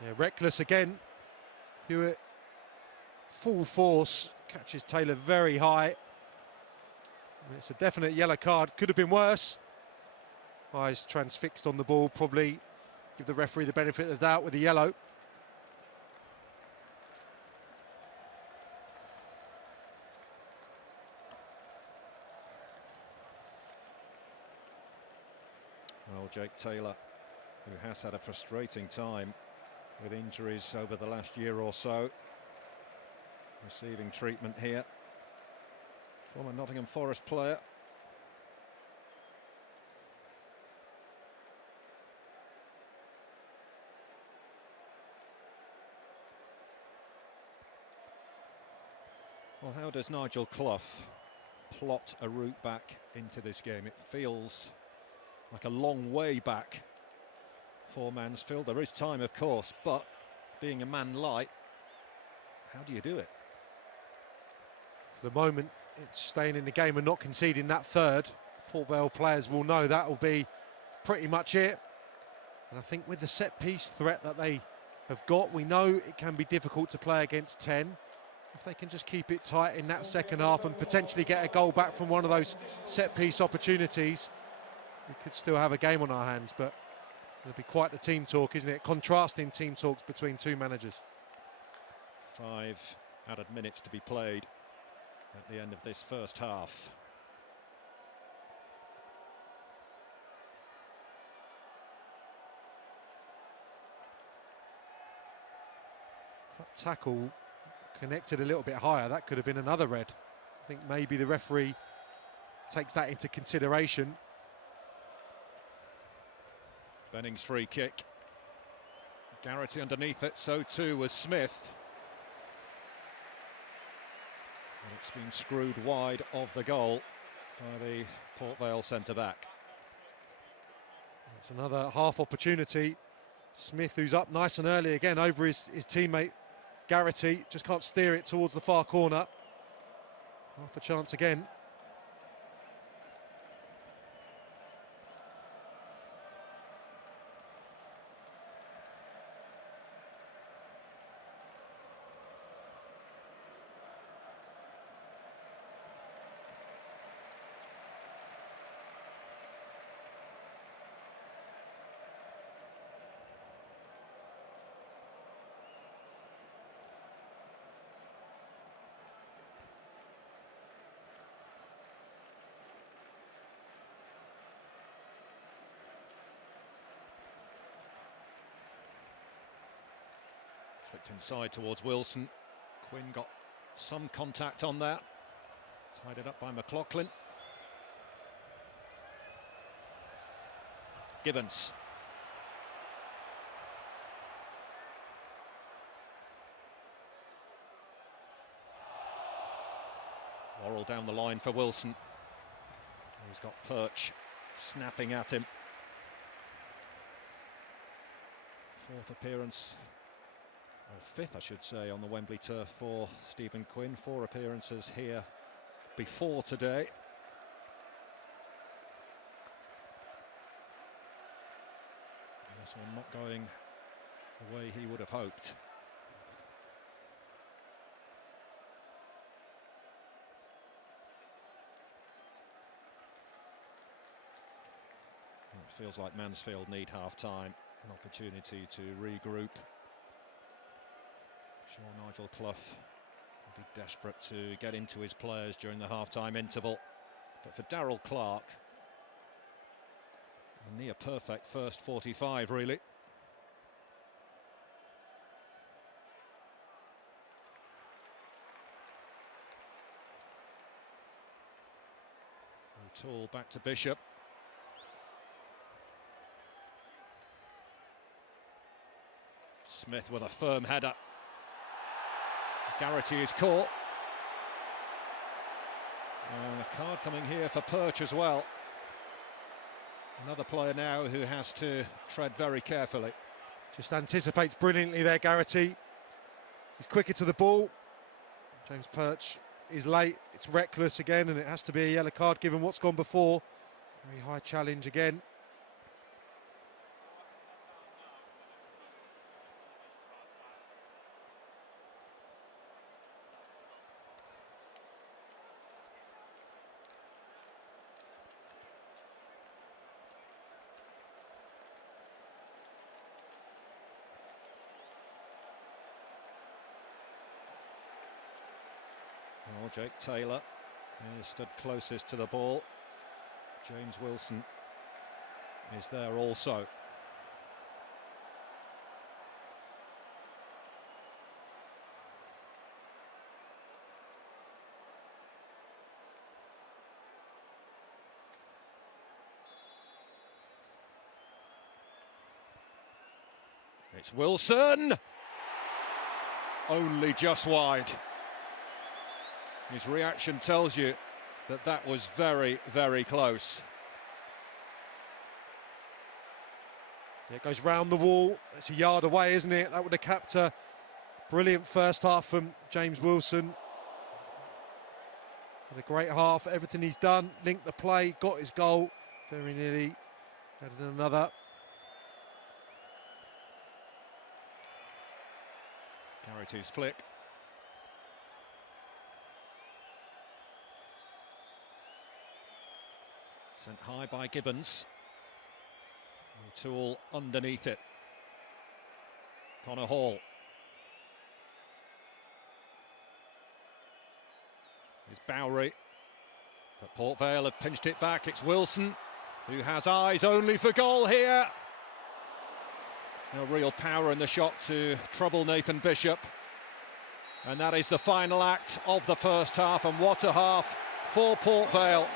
Yeah, reckless again. Hewitt, full force, catches Taylor very high. It's a definite yellow card, could have been worse. Eyes transfixed on the ball, probably give the referee the benefit of the doubt with the yellow. Well, Jake Taylor, who has had a frustrating time with injuries over the last year or so, receiving treatment here. Former Nottingham Forest player. Well, how does Nigel Clough plot a route back into this game? It feels like a long way back for Mansfield. There is time, of course, but being a man light, how do you do it? For the moment, it's staying in the game and not conceding that third. Port Vale players will know that will be pretty much it. And I think with the set-piece threat that they have got, we know it can be difficult to play against 10. If they can just keep it tight in that second half and potentially get a goal back from one of those set-piece opportunities, we could still have a game on our hands, but it'll be quite the team talk, isn't it? Contrasting team talks between two managers. 5 added minutes to be played at the end of this first half. That tackle connected a little bit higher. That could have been another red. I think maybe the referee takes that into consideration. Benning's free kick. Garrity underneath it, so too was Smith. And it's been screwed wide of the goal by the Port Vale centre-back. It's another half opportunity. Smith, who's up nice and early again over his teammate Garrity, just can't steer it towards the far corner. Half a chance again. Flicked inside towards Wilson. Quinn got some contact on that. Tied it up by McLaughlin. Gibbons. Worrell down the line for Wilson. He's got Perch snapping at him. Fourth appearance, or fifth I should say, on the Wembley turf for Stephen Quinn. 4 appearances here before today. This one not going the way he would have hoped. It feels like Mansfield need half-time. An opportunity to regroup. Sure, Nigel Clough will be desperate to get into his players during the half-time interval. But for Darrell Clarke, a near perfect first 45, really. O'Toole back to Bishop. Smith with a firm header. Garrity is caught. And a card coming here for Perch as well. Another player now who has to tread very carefully. Just anticipates brilliantly there, Garrity. He's quicker to the ball. James Perch is late. It's reckless again, and it has to be a yellow card given what's gone before. Very high challenge again. Well, Jake Taylor is stood closest to the ball. James Wilson is there also. It's Wilson! Only just wide. His reaction tells you that that was very, very close. Yeah, it goes round the wall. It's a yard away, isn't it? That would have capped a brilliant first half from James Wilson. Had a great half. Everything he's done, linked the play, got his goal. Very nearly added another. Garrity's flick. Sent high by Gibbons. O'Toole underneath it. Connor Hall. Here's Bowery. But Port Vale have pinched it back. It's Wilson, who has eyes only for goal here. No real power in the shot to trouble Nathan Bishop. And that is the final act of the first half. And what a half for Port Vale.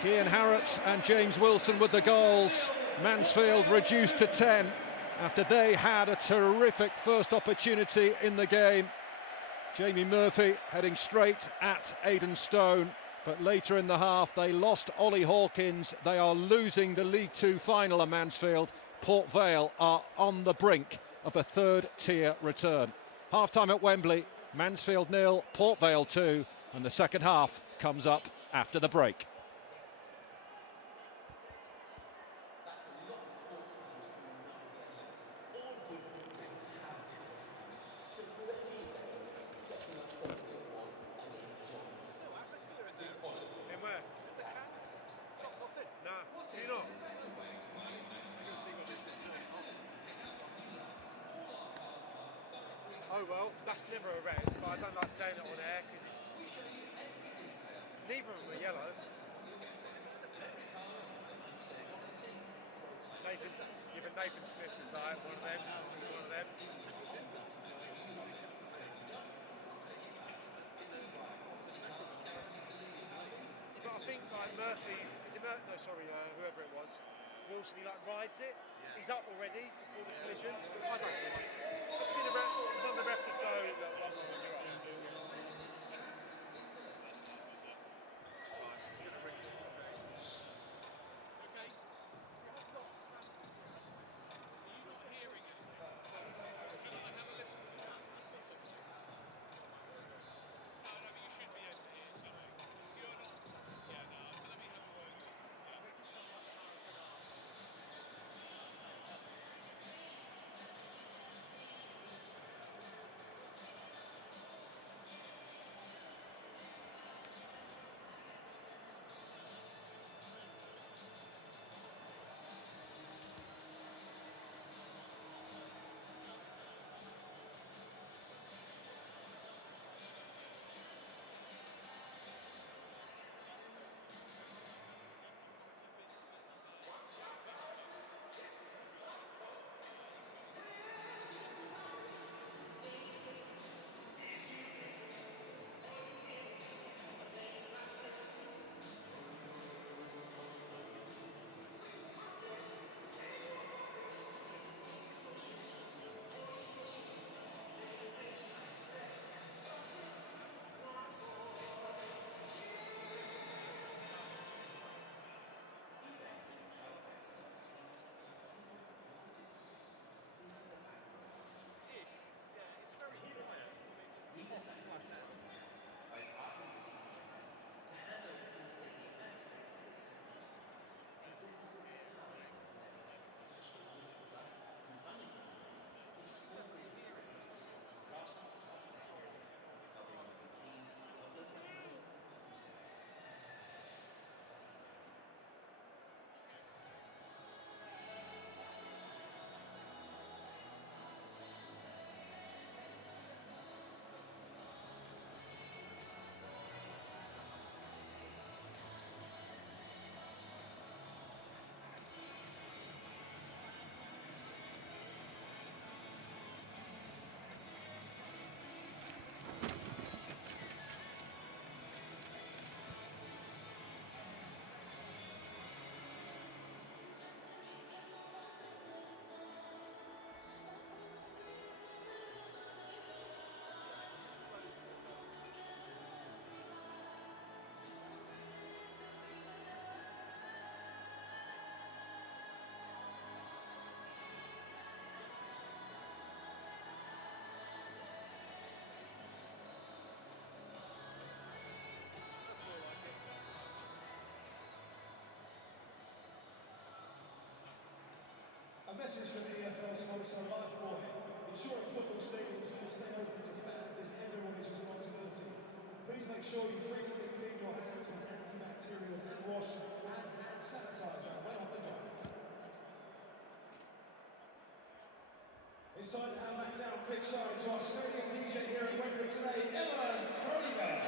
Cian Harrott and James Wilson with the goals. Mansfield reduced to 10 after they had a terrific first opportunity in the game. Jamie Murphy heading straight at Aidan Stone, but later in the half they lost Ollie Hawkins. They are losing the League Two final at Mansfield. Port Vale are on the brink of a third-tier return. Half-time at Wembley, Mansfield 0, Port Vale 2, and the second half comes up after the break. Oh well, that's never a red, but I don't like saying it on air because it's... Neither of them are yellow. Nathan Smith is like one of them. But I think like Murphy, whoever it was, Wilson, he like rides it. Yeah. He's up already before the collision. I don't think. Not the ref just go, look, one was on your own. message from the EFL sponsor Lifebuoy. Ensuring football stadiums can stay open to fans is everyone's responsibility. Please make sure you frequently clean your hands with antibacterial hand wash and hand sanitizer when on the go. It's time to hand back down pitch side to our stadium DJ here at Wembley today, Emma Croniger.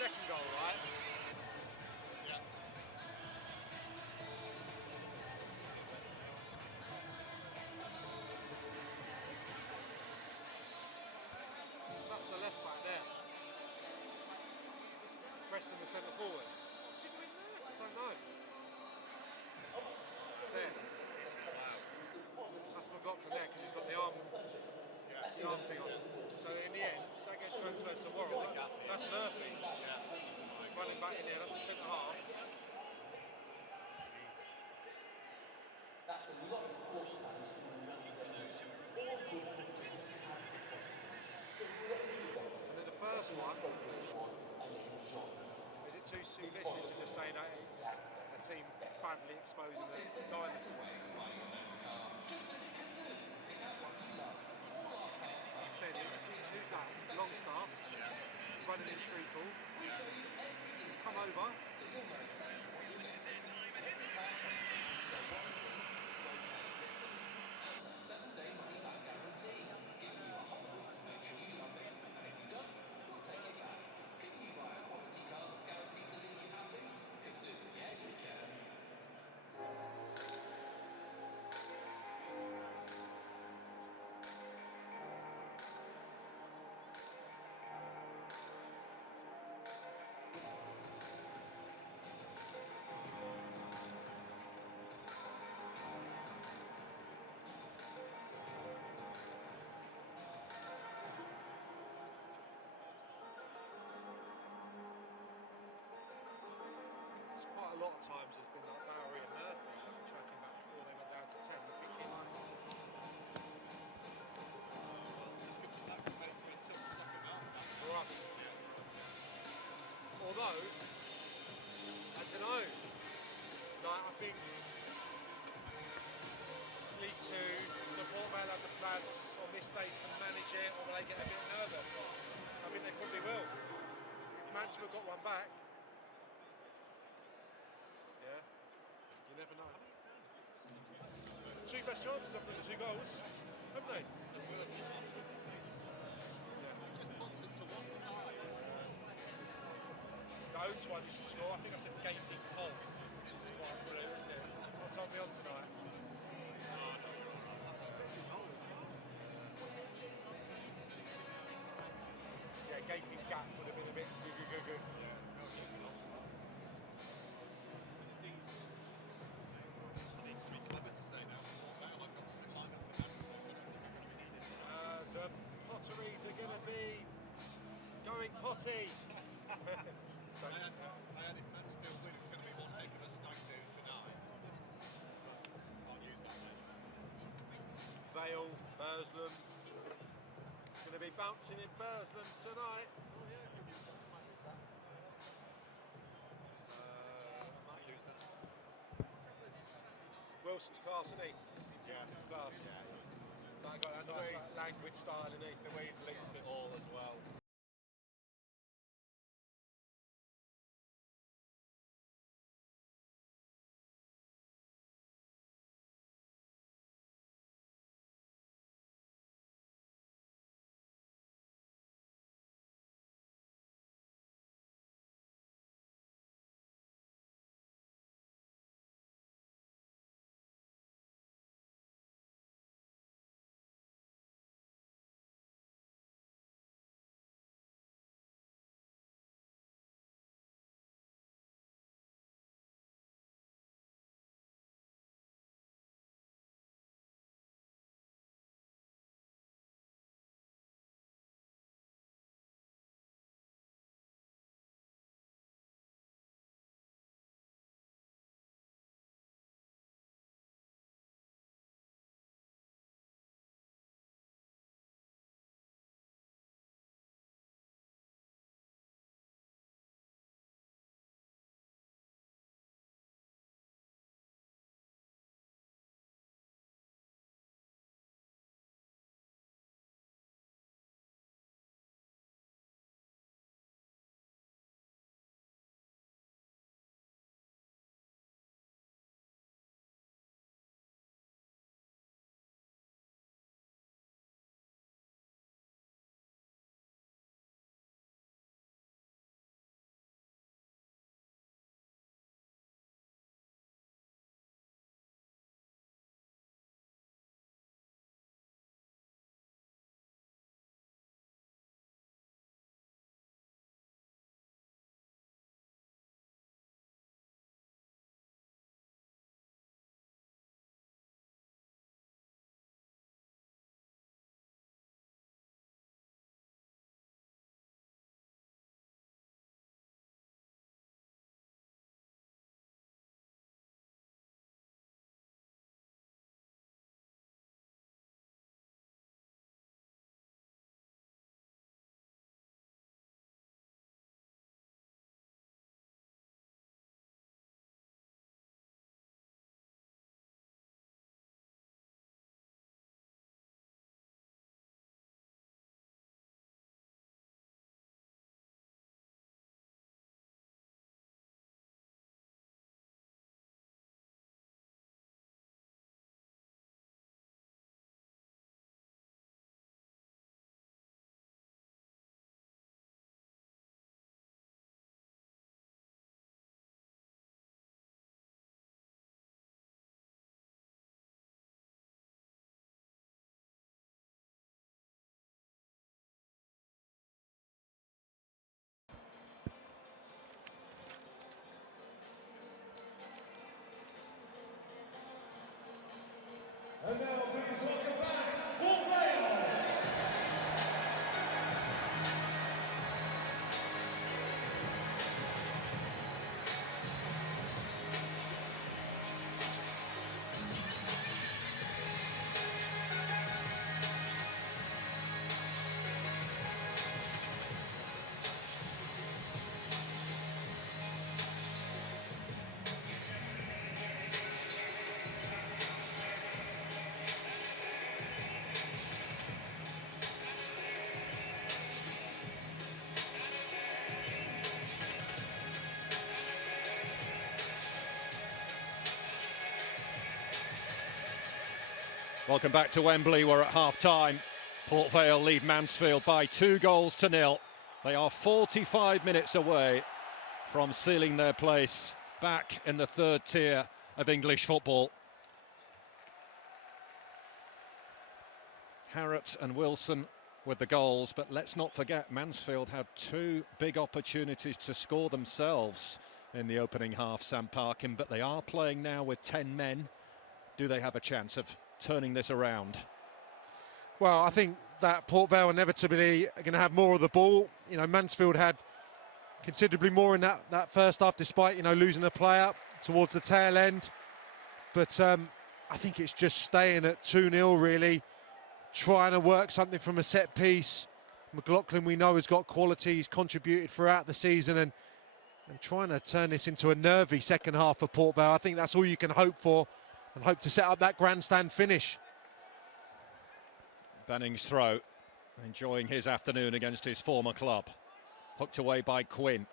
Second goal, right? Yeah. That's the left back there. Pressing the centre forward. What's he doing there? I don't know. There. Wow. That's McLaughlin there because he's got the arm thing on. So in the end, that gets transferred to Worrell. That's Murphy. Running back in there, that's the centre half. That's a lot of sports fans who And then the first one, is it too soonish to just say that it's a team badly exposing the diamond? Who's that? Longstaff, running in treacle. Come over. and a 7-day money-back guarantee, giving you a whole week to make sure you love it. And if you don't, we'll take it back. Can you buy a quality car that's guaranteed to leave you happy? Kazoo, yeah, you can. lot of times has been like Bowery and Murphy tracking back before they went down to 10. I'm thinking, for us. Although, I don't know. Like, I think it's League Two. The Port Vale have the plans on this stage to manage it, or will they get a bit nervous? I think they probably will. If Mansfield got one back, yeah, you never know. The two best chances have been the 2 goals, haven't they? Just puts it to one side. The Oates one you should score. I think I said gaping hole, which is quite brilliant, isn't it? What's on me on tonight? Yeah, gaping gap would have been a bit good. I need to be clever to say now. Well, I've got something lined up for Mansfield, but I think they're going to be needed. The Potteries are going to be going potty. I had if Mansfield win, it's going to be one heck of a stag do tonight. Can't use that then. Vale, Burslem. It's going to be bouncing in Burslem tonight. Oh yeah, you use that. I might use that. I might use that. Wilson's class, isn't he? Yeah. Class. Yeah. Like, got that nice like, language style, isn't he? The way he's linked it all as well. Welcome back to Wembley. We're at half-time. Port Vale lead Mansfield by 2-0. They are 45 minutes away from sealing their place back in the third tier of English football. Harrott and Wilson with the goals, but let's not forget Mansfield had two big opportunities to score themselves in the opening half, Sam Parkin, but they are playing now with 10 men. Do they have a chance of turning this around? Well, I think that Port Vale inevitably are going to have more of the ball. You know, Mansfield had considerably more in that first half, despite, you know, losing a player towards the tail end. But I think it's just staying at 2-0, really, trying to work something from a set piece. McLaughlin, we know, has got quality. He's contributed throughout the season, and trying to turn this into a nervy second half for Port Vale. I think that's all you can hope for, and hope to set up that grandstand finish. Benning's throw, enjoying his afternoon against his former club. Hooked away by Quinn.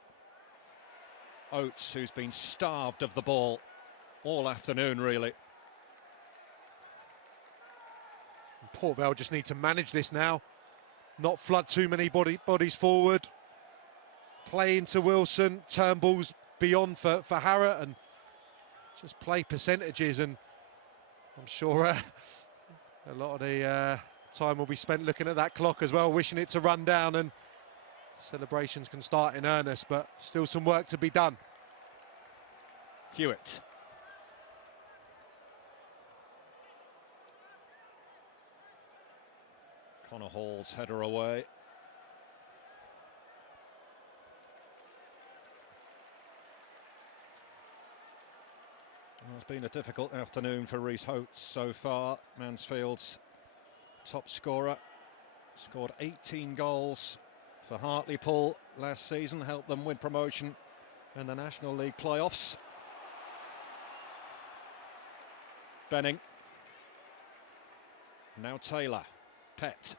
Oates, who's been starved of the ball all afternoon, really. Port Vale just need to manage this now, not flood too many bodies forward, play into Wilson, turn balls beyond for Harrott, and just play percentages. And I'm sure a lot of the time will be spent looking at that clock as well, wishing it to run down and celebrations can start in earnest, but still some work to be done. Hewitt. Connor Hall's header away. Well, it's been a difficult afternoon for Rhys Oates so far. Mansfield's top scorer, scored 18 goals for Hartlepool last season, helped them win promotion in the National League playoffs. Benning. Now Taylor. Pett.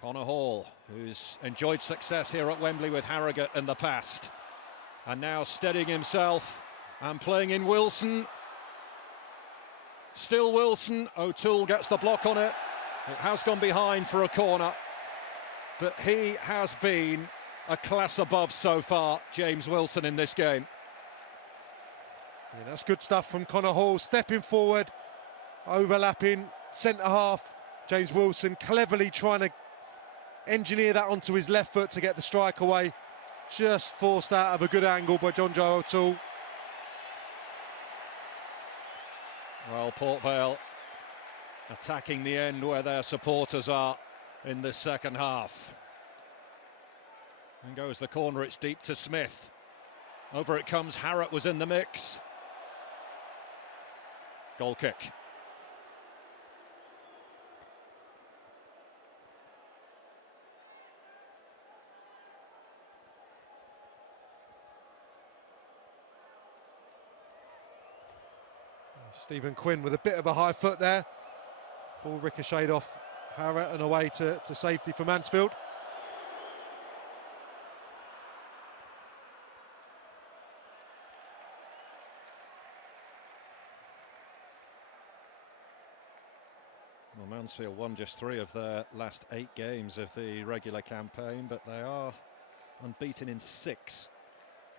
Connor Hall, who's enjoyed success here at Wembley with Harrogate in the past, and now steadying himself and playing in Wilson. Still Wilson. O'Toole gets the block on it. It has gone behind for a corner, but he has been a class above so far, James Wilson, in this game. Yeah, that's good stuff from Connor Hall, stepping forward, overlapping centre half. James Wilson cleverly trying to engineer that onto his left foot to get the strike away. Just forced out of a good angle by John Joe O'Toole. Well, Port Vale attacking the end where their supporters are in this second half. And goes the corner, it's deep to Smith. Over it comes, Harrott was in the mix. Goal kick. Stephen Quinn with a bit of a high foot there. Ball ricocheted off Harrott and away to safety for Mansfield. Well, Mansfield won just 3 of their last 8 games of the regular campaign, but they are unbeaten in 6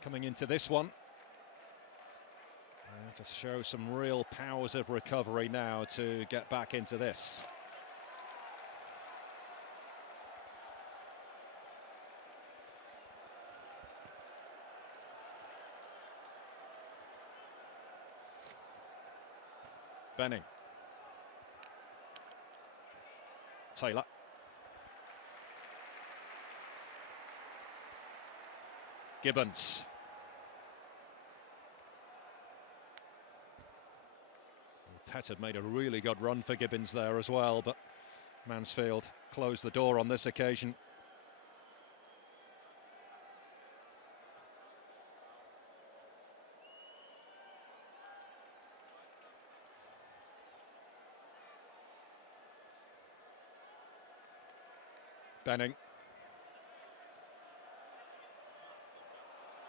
coming into this one. To show some real powers of recovery now to get back into this. Benning. Taylor. Gibbons. Pett had made a really good run for Gibbons there as well, but Mansfield closed the door on this occasion. Benning.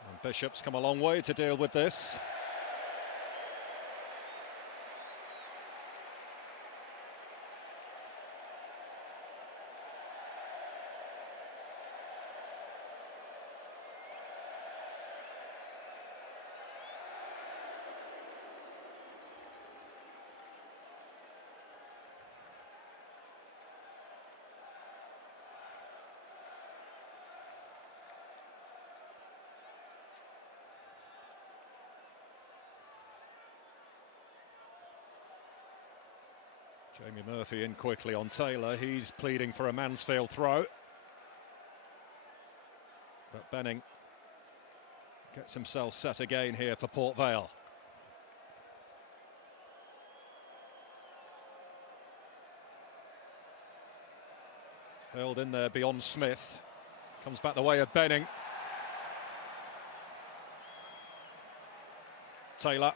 And Bishop's come a long way to deal with this. Jamie Murphy in quickly on Taylor. He's pleading for a Mansfield throw. But Benning gets himself set again here for Port Vale. Hurled in there beyond Smith. Comes back the way of Benning. Taylor.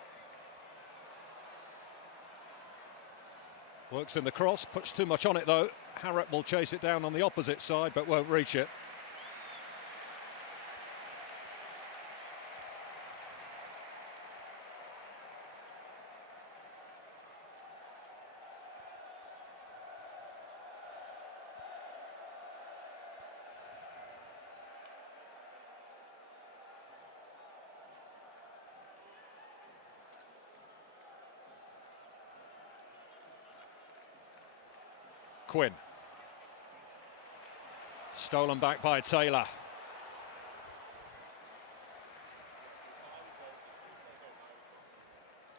Works in the cross, puts too much on it though. Harrott will chase it down on the opposite side but won't reach it. Quinn. Stolen back by Taylor.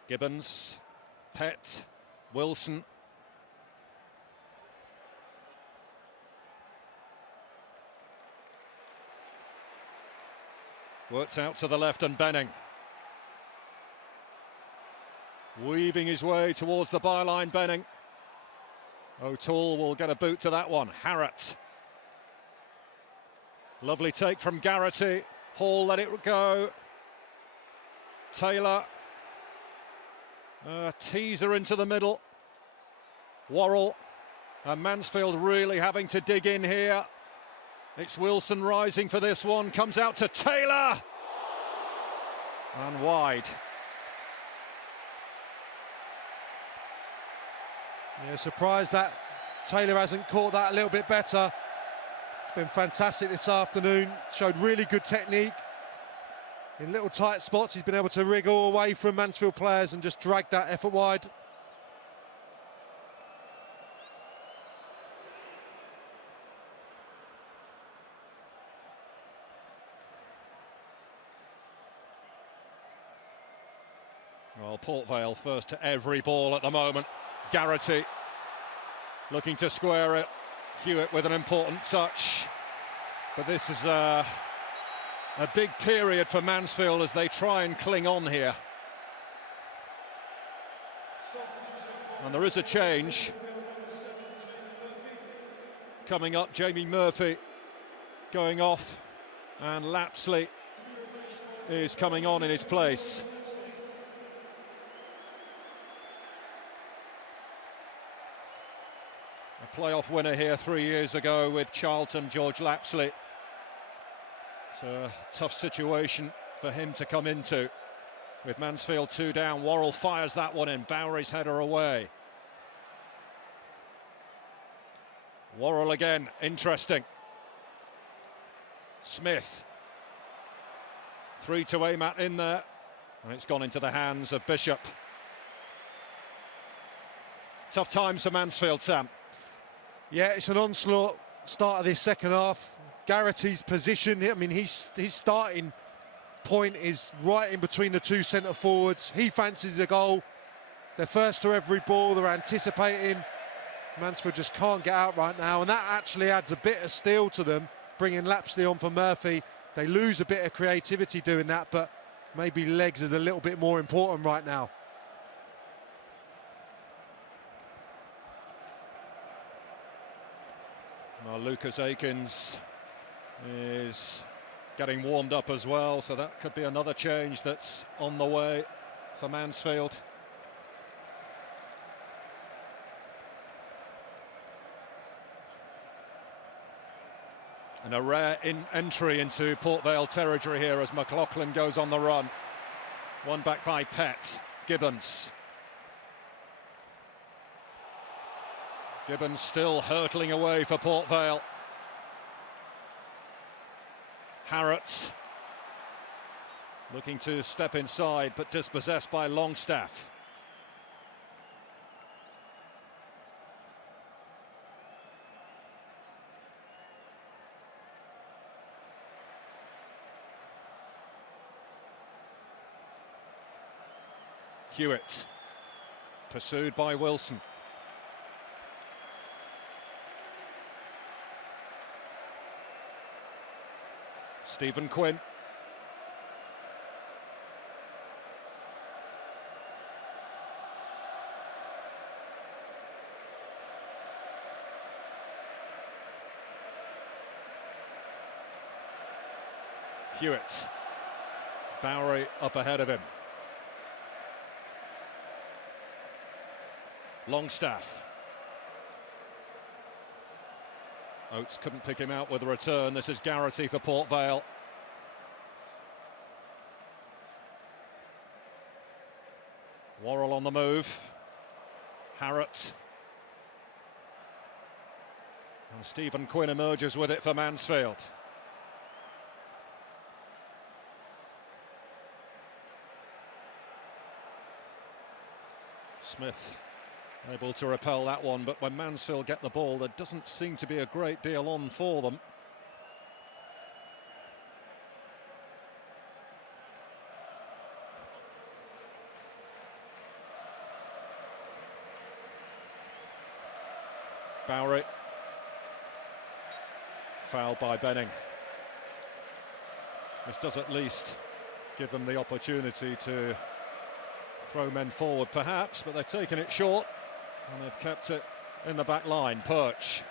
Gibbons, Pett, Wilson. Worked out to the left and Benning. Weaving his way towards the byline, Benning. O'Toole will get a boot to that one. Harrott. Lovely take from Garrity. Hall let it go. Taylor. Teaser into the middle. Worrell. And Mansfield really having to dig in here. It's Wilson rising for this one. Comes out to Taylor. And wide. Yeah, surprised that Taylor hasn't caught that a little bit better. It's been fantastic this afternoon. Showed really good technique. In little tight spots, he's been able to wriggle away from Mansfield players and just drag that effort wide. Well, Port Vale first to every ball at the moment. Garrity looking to square it. Hewitt with an important touch. But this is a big period for Mansfield as they try and cling on here. And there is a change coming up. Jamie Murphy going off and Lapsley is coming on in his place. A playoff winner here 3 years ago with Charlton, George Lapsley. It's a tough situation for him to come into. With Mansfield 2 down, Worrell fires that one in. Bowery's header away. Worrell again, interesting. Smith. 3 to aim at in there. And it's gone into the hands of Bishop. Tough times for Mansfield, Sam. Yeah, it's an onslaught start of this second half. Garrity's position, I mean, his starting point is right in between the two centre forwards. He fancies a goal. They're first to every ball, they're anticipating. Mansfield just can't get out right now, and that actually adds a bit of steel to them, bringing Lapsley on for Murphy. They lose a bit of creativity doing that, but maybe legs is a little bit more important right now. Well, Lucas Akins is getting warmed up as well, so that could be another change that's on the way for Mansfield. And a rare entry into Port Vale territory here as McLaughlin goes on the run. One back by Pett. Gibbons. Gibbons still hurtling away for Port Vale. Harrott looking to step inside but dispossessed by Longstaff. Hewitt pursued by Wilson. Stephen Quinn. Hewitt. Bowery up ahead of him. Longstaff. Oates couldn't pick him out with a return. This is Garrity for Port Vale. Worrell on the move. Harrott. And Stephen Quinn emerges with it for Mansfield. Smith able to repel that one, but when Mansfield get the ball, there doesn't seem to be a great deal on for them. Bowery. Fouled by Benning. This does at least give them the opportunity to throw men forward perhaps, but they've taken it short and they've kept it in the back line. Perch.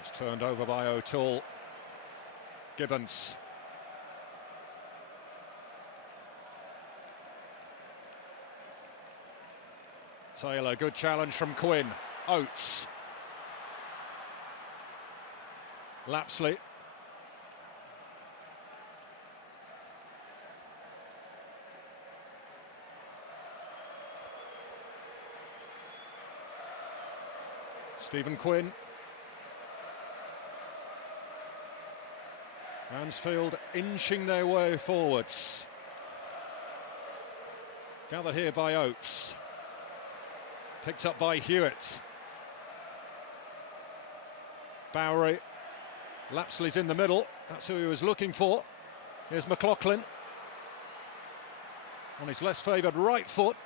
It's turned over by O'Toole. Gibbons. Taylor, good challenge from Quinn. Oates. Lapsley. Stephen Quinn. Mansfield inching their way forwards. Gathered here by Oates. Picked up by Hewitt. Bowery. Lapsley's in the middle. That's who he was looking for. Here's McLaughlin. On his less favoured right foot.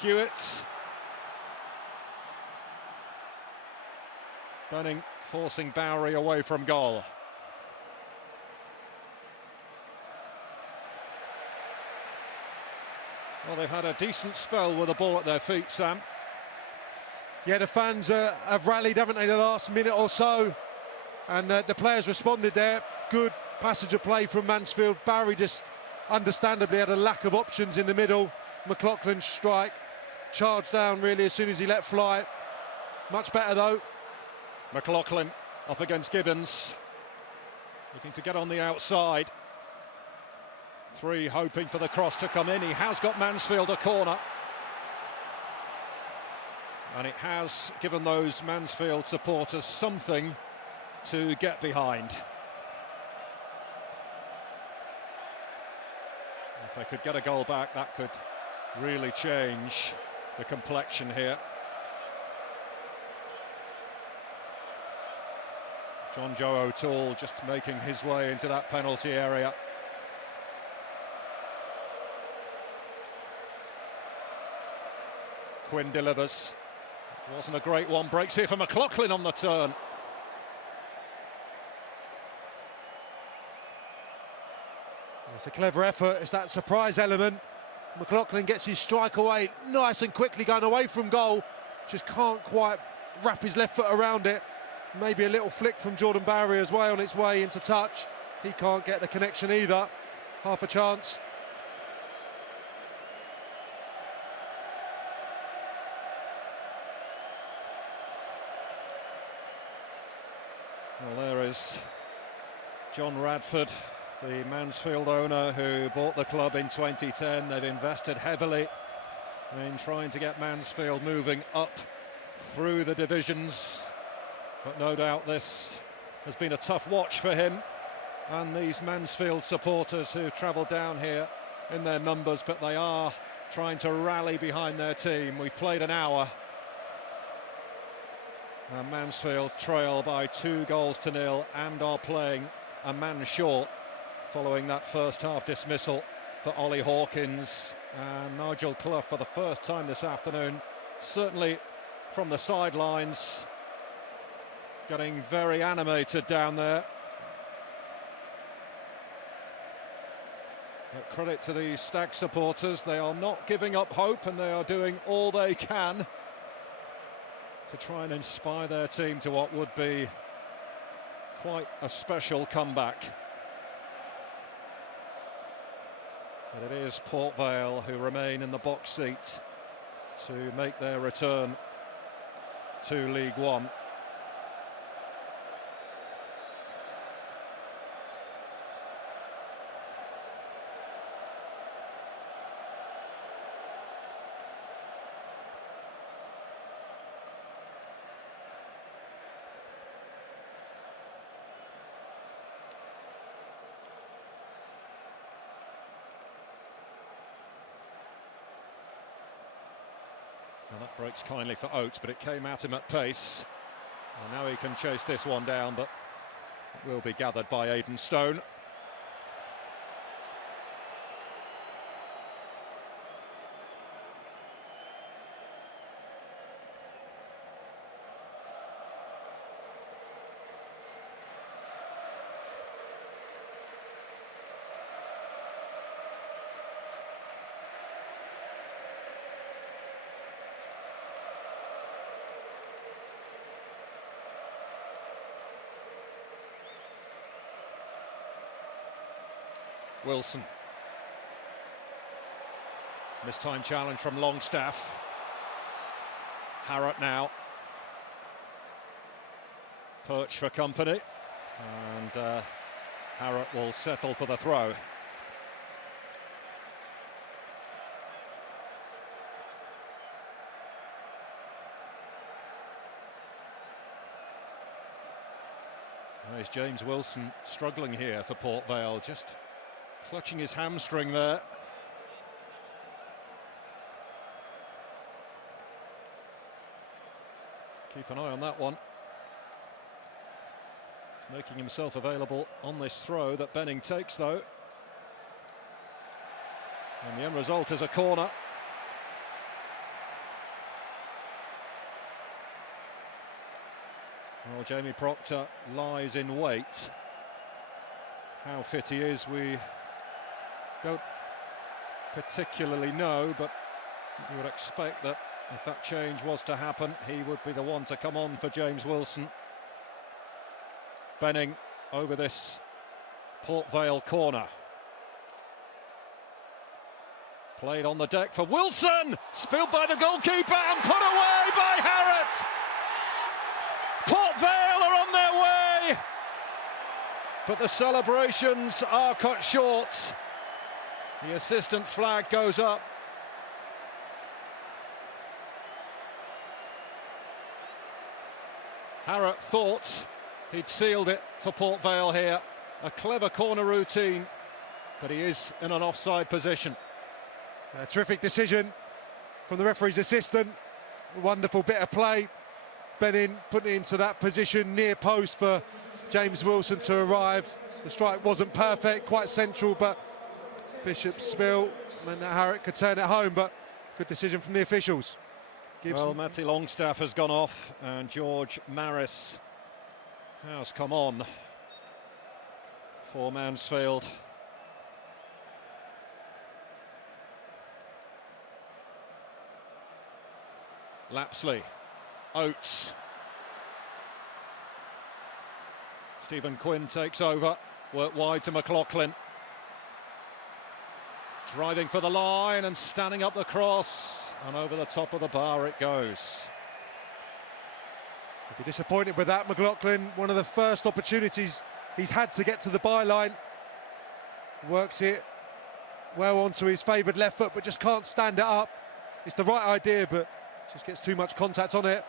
Hewitt. Benning forcing Bowery away from goal. Well, they've had a decent spell with the ball at their feet, Sam. Yeah, the fans have rallied, haven't they, the last minute or so? And the players responded there. Good passage of play from Mansfield. Barry just understandably had a lack of options in the middle. McLaughlin's strike charged down really as soon as he let fly. Much better though. McLaughlin up against Gibbons. Looking to get on the outside. Three hoping for the cross to come in. He has got Mansfield a corner. And it has given those Mansfield supporters something to get behind. If they could get a goal back, that could really change the complexion here. John Joe O'Toole just making his way into that penalty area. Quinn delivers. Wasn't a great one. Breaks here for McLaughlin on the turn. It's a clever effort. It's that surprise element. McLaughlin gets his strike away nice and quickly, going away from goal. Just can't quite wrap his left foot around it. Maybe a little flick from Jordan Bowery as well on its way into touch. He can't get the connection either. Half a chance. Well, there is John Radford, the Mansfield owner who bought the club in 2010. They've invested heavily in trying to get Mansfield moving up through the divisions. But no doubt this has been a tough watch for him and these Mansfield supporters who've travelled down here in their numbers, but they are trying to rally behind their team. We've played an hour And Mansfield trail by 2-0 and are playing a man short following that first half dismissal for Ollie Hawkins. And Nigel Clough, for the first time this afternoon, certainly from the sidelines, getting very animated down there. But credit to the Stag supporters, they are not giving up hope and they are doing all they can to try and inspire their team to what would be quite a special comeback. But it is Port Vale who remain in the box seat to make their return to League One. And that breaks kindly for Oates, but it came at him at pace. And now he can chase this one down, but it will be gathered by Aidan Stone. Wilson. This time challenge from Longstaff. Harrott now. Perch for company. And Harrott will settle for the throw. There's James Wilson struggling here for Port Vale, just clutching his hamstring there. Keep an eye on that one. He's making himself available on this throw that Benning takes, though. And the end result is a corner. Well, Jamie Proctor lies in wait. How fit he is, we don't particularly know, but you would expect that if that change was to happen, he would be the one to come on for James Wilson. Benning over this Port Vale corner. Played on the deck for Wilson, spilled by the goalkeeper and put away by Harrott. Port Vale are on their way, but the celebrations are cut short. The assistant's flag goes up. Harrott thought he'd sealed it for Port Vale here. A clever corner routine, but he is in an offside position. A terrific decision from the referee's assistant. A wonderful bit of play. Benning putting it into that position near post for James Wilson to arrive. The strike wasn't perfect, quite central, but Bishop Spill meant that Harrott could turn it home, but good decision from the officials. Well, Matty Longstaff has gone off and George Maris has come on for Mansfield. Lapsley, Oates. Stephen Quinn takes over, work wide to McLaughlin. Driving for the line and standing up the cross, and over the top of the bar it goes. He'll be disappointed with that, McLaughlin. One of the first opportunities he's had to get to the byline. Works it well onto his favoured left foot, but just can't stand it up. It's the right idea, but just gets too much contact on it.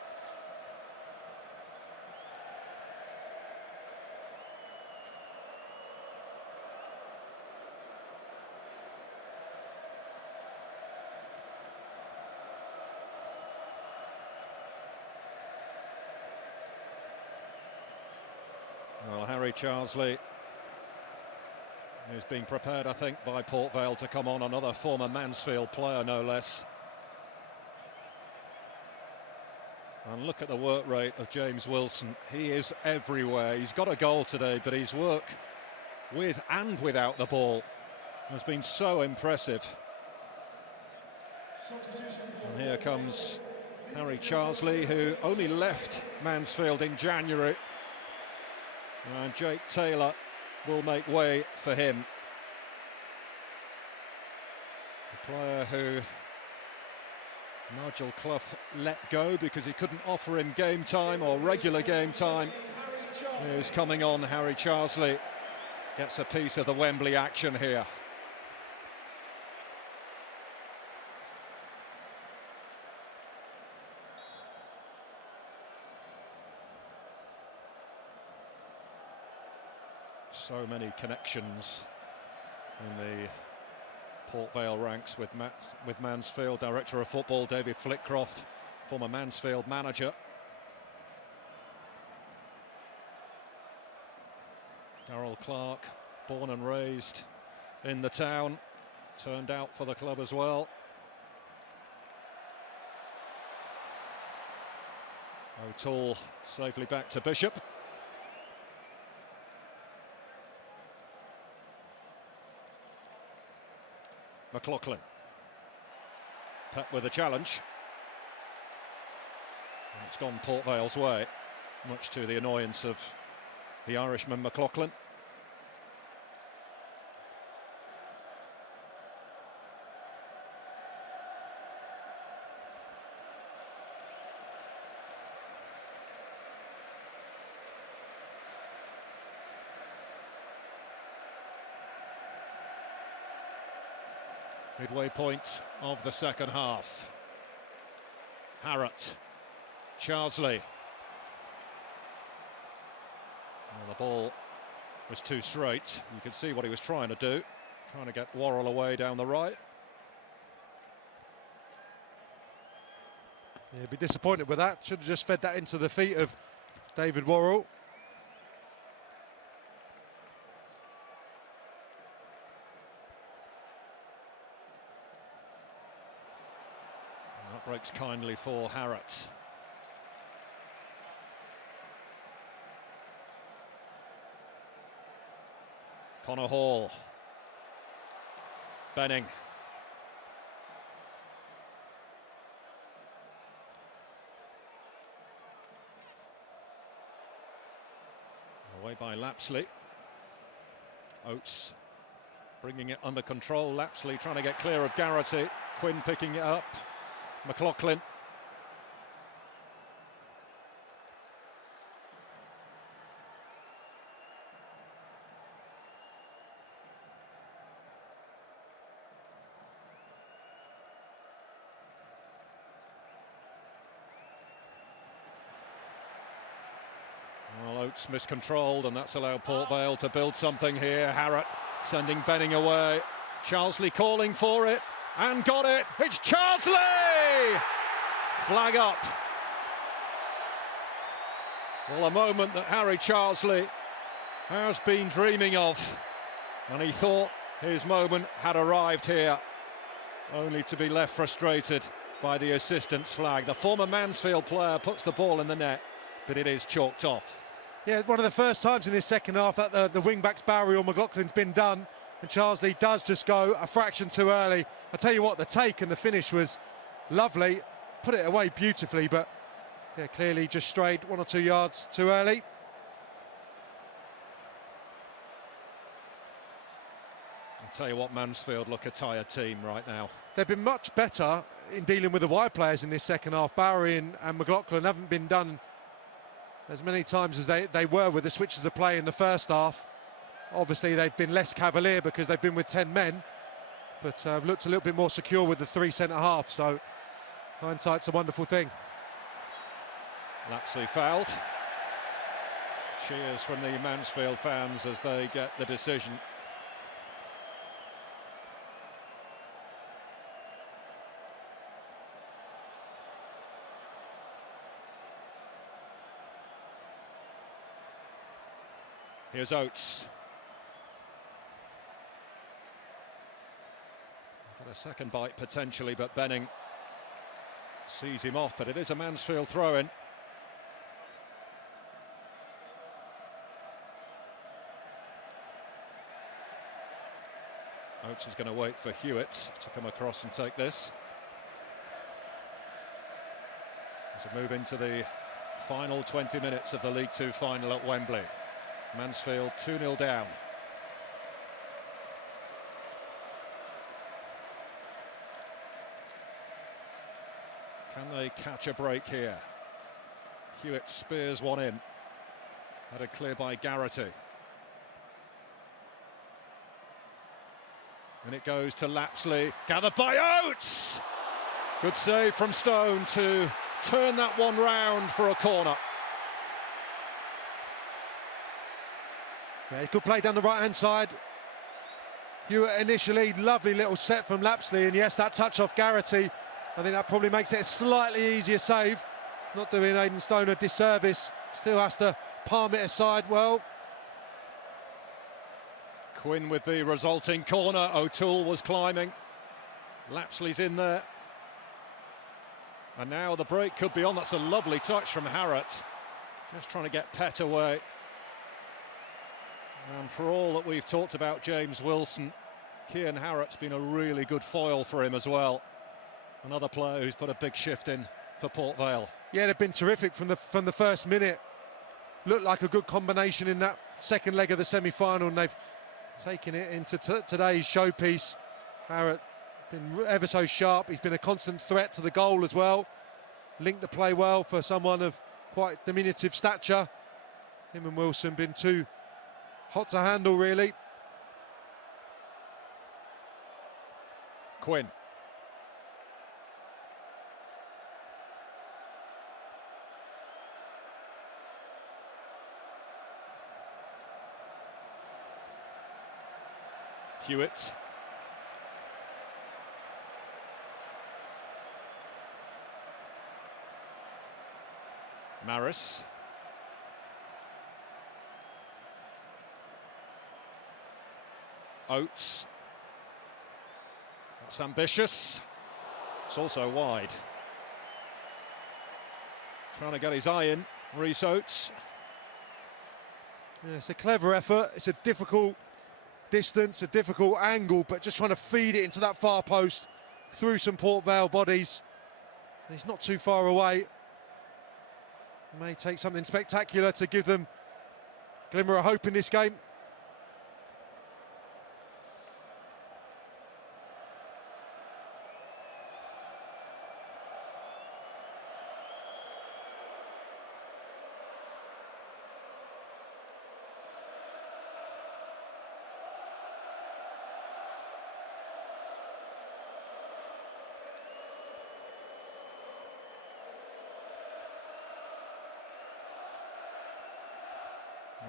Well, Harry Charsley is being prepared, I think, by Port Vale to come on, another former Mansfield player, no less. And look at the work rate of James Wilson. He is everywhere. He's got a goal today, but his work with and without the ball has been so impressive. And here comes Harry Charsley, who only left Mansfield in January. And Jake Taylor will make way for him. A player who Nigel Clough let go because he couldn't offer him game time or regular game time. Who's coming on, Harry Charsley gets a piece of the Wembley action here. So many connections in the Port Vale ranks with Mansfield. Director of football David Flitcroft, former Mansfield manager. Darrell Clark, born and raised in the town, turned out for the club as well. O'Toole safely back to Bishop. McLaughlin. Pep with a challenge. And it's gone Port Vale's way, much to the annoyance of the Irishman McLaughlin. Midway point of the second half. Harrott, Charsley. Well, the ball was too straight. You could see what he was trying to do, trying to get Worrell away down the right. Yeah, be disappointed with that. Should have just fed that into the feet of David Worrell. That breaks kindly for Harrott. Connor Hall. Benning. Away by Lapsley. Oates bringing it under control. Lapsley trying to get clear of Garrity. Quinn picking it up. McLaughlin. Well, Oates miscontrolled, and that's allowed Port Vale to build something here. Harrott sending Benning away. Charsley calling for it, and got it. It's Charsley! Flag up. Well, a moment that Harry Charsley has been dreaming of, and he thought his moment had arrived here, only to be left frustrated by the assistant's flag. The former Mansfield player puts the ball in the net, but it is chalked off. Yeah, one of the first times in this second half that the wing-back's Barry or McLaughlin's been done, and Charsley does just go a fraction too early. I tell you what, the take and the finish was lovely, put it away beautifully, but yeah, clearly just strayed 1 or 2 yards too early. I'll tell you what, Mansfield look a tired team right now. They've been much better in dealing with the wide players in this second half. Barry and McLaughlin haven't been done as many times as they were with the switches of play in the first half. Obviously, they've been less cavalier because they've been with 10 men, but looked a little bit more secure with the 3 centre-halves, so hindsight's a wonderful thing. Lapsley fouled. Cheers from the Mansfield fans as they get the decision. Here's Oates. Got a second bite potentially, but Benning sees him off, but it is a Mansfield throw-in. Oates is going to wait for Hewitt to come across and take this. As we move into the final 20 minutes of the League Two final at Wembley. Mansfield 2-0 down. Can they catch a break here? Hewitt spears one in. Headed clear by Garrity. And it goes to Lapsley, gathered by Oates! Good save from Stone to turn that one round for a corner. Yeah, good play down the right-hand side. Hewitt initially, lovely little set from Lapsley, and yes, that touch off Garrity, I think that probably makes it a slightly easier save. Not doing Aidan Stone a disservice, still has to palm it aside well. Quinn with the resulting corner. O'Toole was climbing. Lapsley's in there. And now the break could be on. That's a lovely touch from Harrott. Just trying to get Pett away. And for all that we've talked about James Wilson, Cian Harrott's been a really good foil for him as well. Another player who's put a big shift in for Port Vale. Yeah, they've been terrific from the first minute. Looked like a good combination in that second leg of the semi-final, and they've taken it into today's showpiece. Harrott been ever so sharp. He's been a constant threat to the goal as well. Linked the play well for someone of quite diminutive stature. Him and Wilson been too hot to handle, really. Quinn. Hewitt. Maris. Oates. That's ambitious. It's also wide. Trying to get his eye in. Rhys Oates. Yeah, it's a clever effort. It's a difficult distance, a difficult angle, but just trying to feed it into that far post through some Port Vale bodies. And he's not too far away. May take something spectacular to give them a glimmer of hope in this game.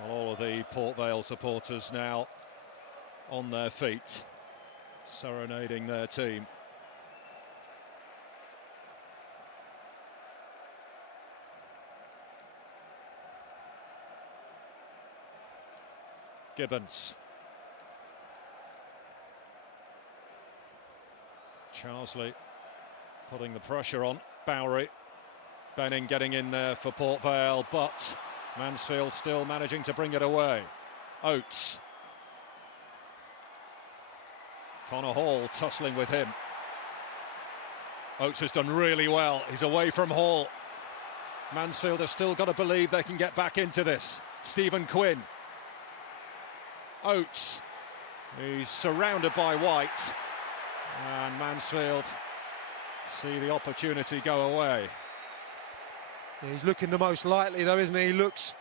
Well, all of the Port Vale supporters now on their feet, serenading their team. Gibbons. Charsley putting the pressure on. Bowery. Benning getting in there for Port Vale, but Mansfield still managing to bring it away. Oates. Connor Hall tussling with him. Oates has done really well. He's away from Hall. Mansfield have still got to believe they can get back into this. Stephen Quinn. Oates. He's surrounded by White. And Mansfield see the opportunity go away. Yeah, he's looking the most likely though, isn't he? He looks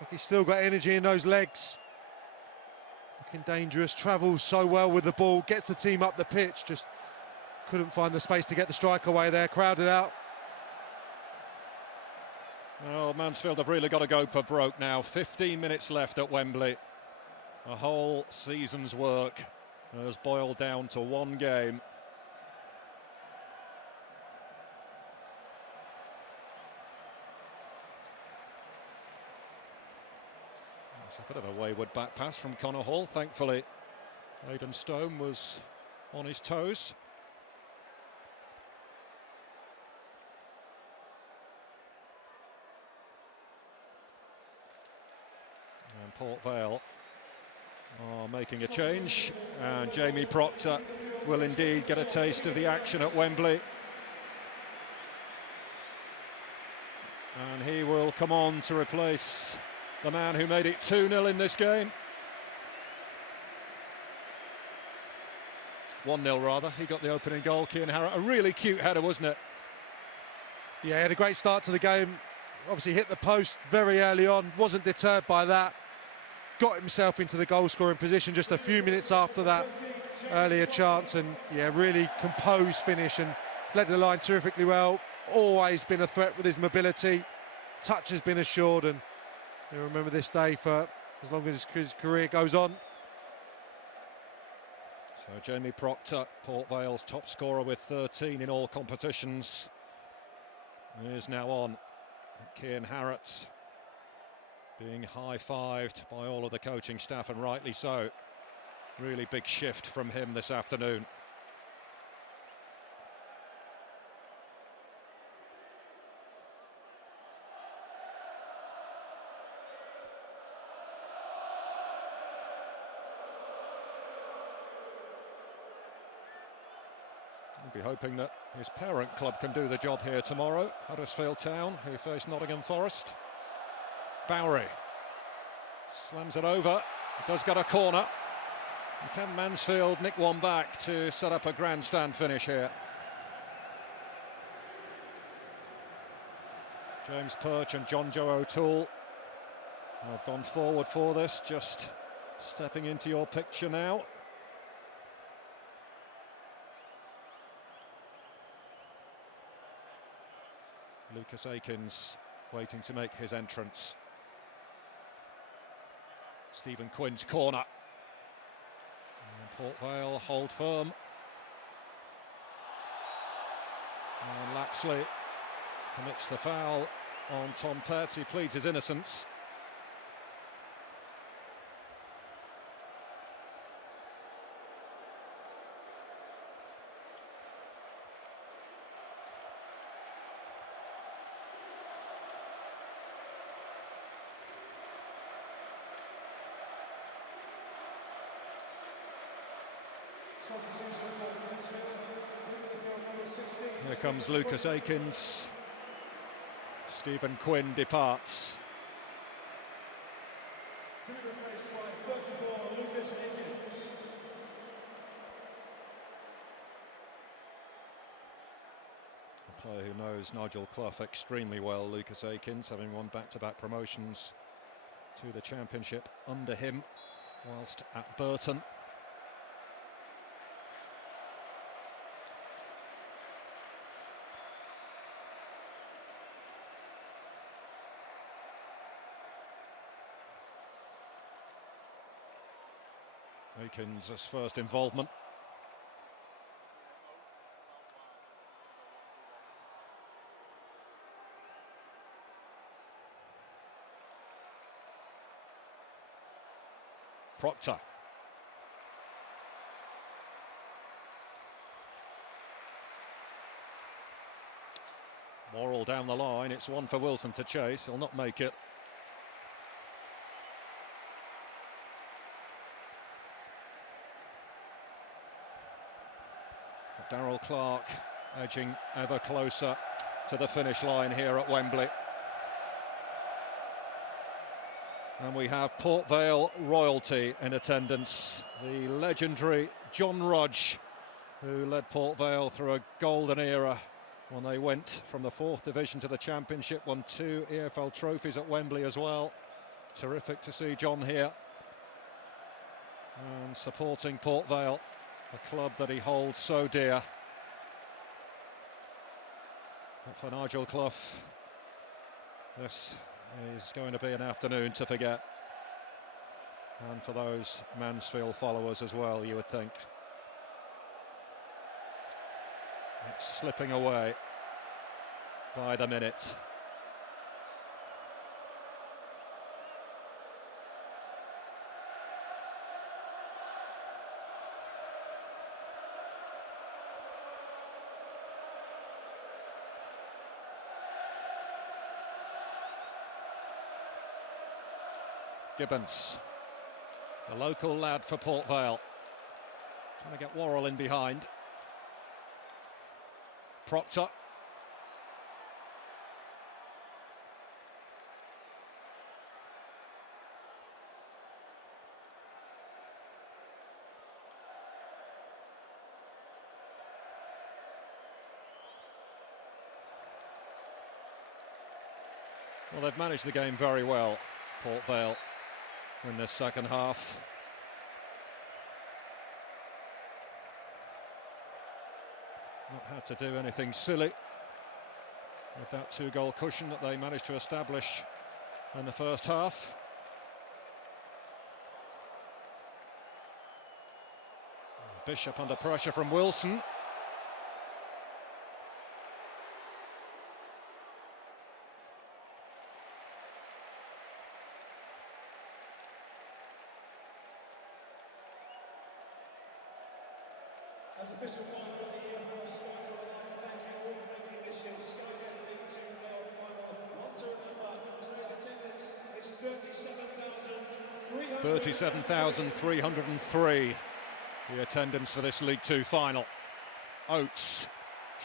like he's still got energy in those legs. Looking dangerous, travels so well with the ball, gets the team up the pitch, just couldn't find the space to get the strike away there, crowded out. Well, Mansfield have really got to go for broke now. 15 minutes left at Wembley. A whole season's work has boiled down to one game. It's Bit of a wayward back pass from Connor Hall. Thankfully, Aidan Stone was on his toes. And Port Vale are making a change, and Jamie Proctor will indeed get a taste of the action at Wembley. And he will come on to replace the man who made it 2-0 in this game. 1-0 rather. He got the opening goal, Cian Harrott. A really cute header, wasn't it? Yeah, he had a great start to the game. Obviously hit the post very early on, wasn't deterred by that. Got himself into the goal-scoring position just a few minutes after that earlier chance, and yeah, really composed finish and led the line terrifically well. Always been a threat with his mobility. Touch has been assured, and you'll remember this day for as long as his career goes on. So Jamie Proctor, Port Vale's top scorer with 13 in all competitions, is now on. Cian Harrott being high-fived by all of the coaching staff, and rightly so. Really big shift from him this afternoon. We'll be hoping that his parent club can do the job here tomorrow. Huddersfield Town, who face Nottingham Forest. Bowery slams it over. It does get a corner. And can Mansfield nick one back to set up a grandstand finish here? James Perch and John Joe O'Toole have gone forward for this, just stepping into your picture now. Lucas Akins waiting to make his entrance. Stephen Quinn's corner. And Port Vale hold firm. And Lapsley commits the foul on Tom Petts. He pleads his innocence. Here comes Lucas Akins. Stephen Quinn departs. To be replaced by 34, Lucas Akins. A player who knows Nigel Clough extremely well, Lucas Akins, having won back-to-back promotions to the Championship under him whilst at Burton. Akins' first involvement. Proctor. Morrell down the line, it's one for Wilson to chase, he'll not make it. Darrell Clark edging ever closer to the finish line here at Wembley. And we have Port Vale royalty in attendance. The legendary John Rudge, who led Port Vale through a golden era when they went from the 4th Division to the Championship, won 2 EFL trophies at Wembley as well. Terrific to see John here and supporting Port Vale, a club that he holds so dear. But for Nigel Clough, this is going to be an afternoon to forget. And for those Mansfield followers as well, you would think. It's slipping away by the minute. Gibbons, the local lad for Port Vale, trying to get Worrell in behind. Proctor. Well, they've managed the game very well, Port Vale, in this second half. Not had to do anything silly with that two-goal cushion that they managed to establish in the first half. Bishop under pressure from Wilson. As official final of the year for us, I'd like to thank you all for making this year's Sky Bet League 2 playoff final. One to remember, today's attendance is 37,303. The attendance for this League 2 final. Oates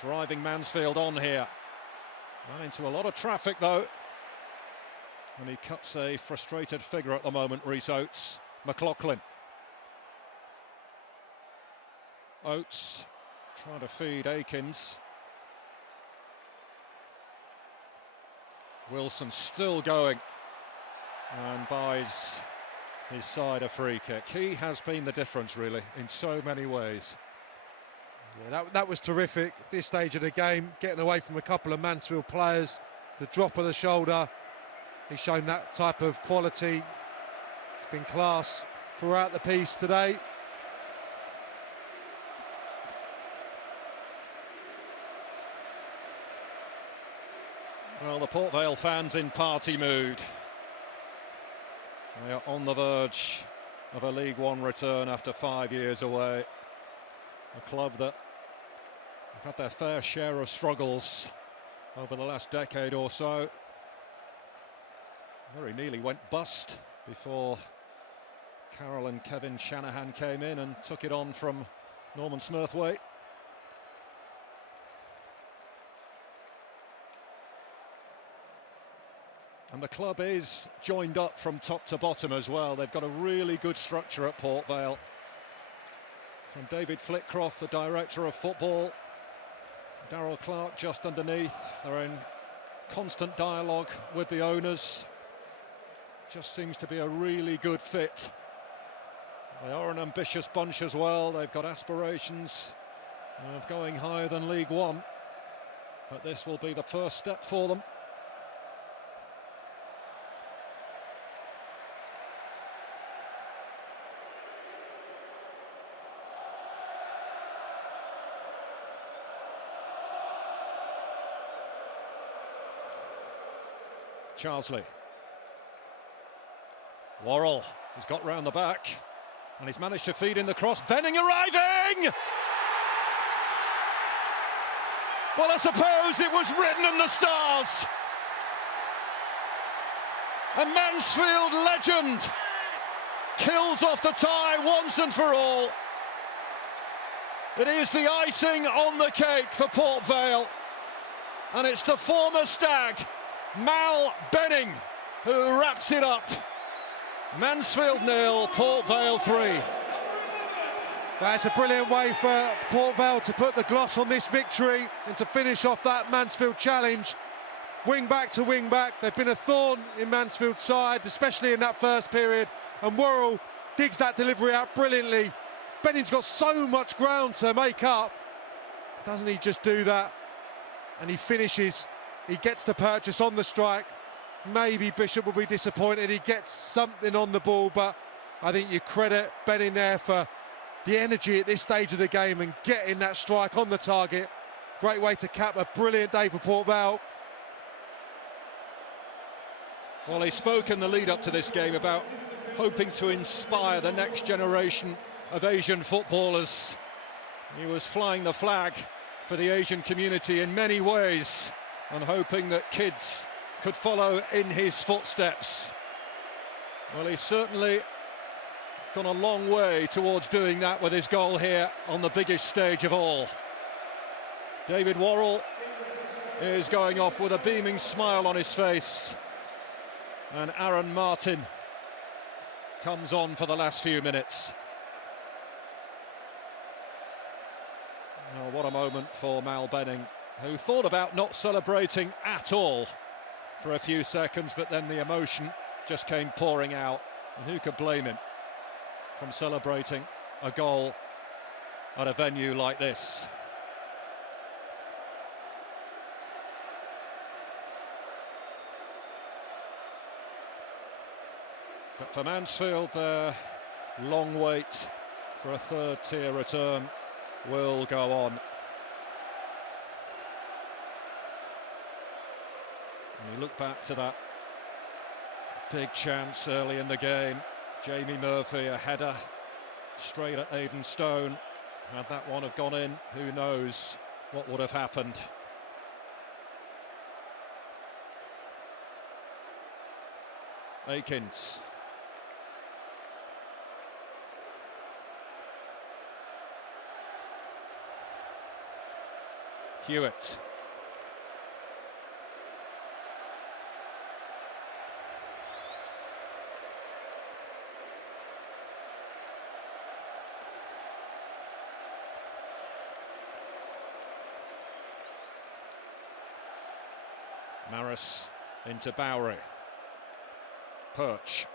driving Mansfield on here. Ran into a lot of traffic though. And he cuts a frustrated figure at the moment, Rhys Oates. McLaughlin. Oates trying to feed Akins. Wilson still going and buys his side a free kick. He has been the difference really in so many ways. Yeah, that was terrific at this stage of the game, getting away from a couple of Mansfield players, the drop of the shoulder. He's shown that type of quality. It's been class throughout the piece today. Well, the Port Vale fans in party mood. They are on the verge of a League One return after 5 years away. A club that have had their fair share of struggles over the last decade or so. Very nearly went bust before Carroll and Kevin Shanahan came in and took it on from Norman Smurthwaite. And the club is joined up from top to bottom as well. They've got a really good structure at Port Vale. From David Flitcroft, the director of football, Darryl Clark just underneath. They're in constant dialogue with the owners. Just seems to be a really good fit. They are an ambitious bunch as well. They've got aspirations of going higher than League One. But this will be the first step for them. Charsley. Worrell has got round the back and he's managed to feed in the cross. Benning arriving! Well, I suppose it was written in the stars. A Mansfield legend kills off the tie once and for all. It is the icing on the cake for Port Vale, and it's the former Stag, Mal Benning, who wraps it up. Mansfield 0, Port Vale 3. That's a brilliant way for Port Vale to put the gloss on this victory and to finish off that Mansfield challenge. Wing back to wing back, they've been a thorn in Mansfield's side, especially in that first period, and Worrell digs that delivery out brilliantly. Benning's got so much ground to make up. Doesn't he just do that? And he finishes. He gets the purchase on the strike. Maybe Bishop will be disappointed. He gets something on the ball, but I think you credit Benning there for the energy at this stage of the game and getting that strike on the target. Great way to cap a brilliant day for Port Vale. Well, he spoke in the lead up to this game about hoping to inspire the next generation of Asian footballers. He was flying the flag for the Asian community in many ways and hoping that kids could follow in his footsteps. Well, he's certainly gone a long way towards doing that with his goal here on the biggest stage of all. David Worrell is going off with a beaming smile on his face, and Aaron Martin comes on for the last few minutes. Oh, what a moment for Mal Benning, who thought about not celebrating at all for a few seconds, but then the emotion just came pouring out, and who could blame him from celebrating a goal at a venue like this. But for Mansfield, their long wait for a third-tier return will go on. And you look back to that big chance early in the game. Jamie Murphy, a header straight at Aidan Stone. Had that one have gone in, who knows what would have happened. Akins. Hewitt. Maris into Bowery. Perch.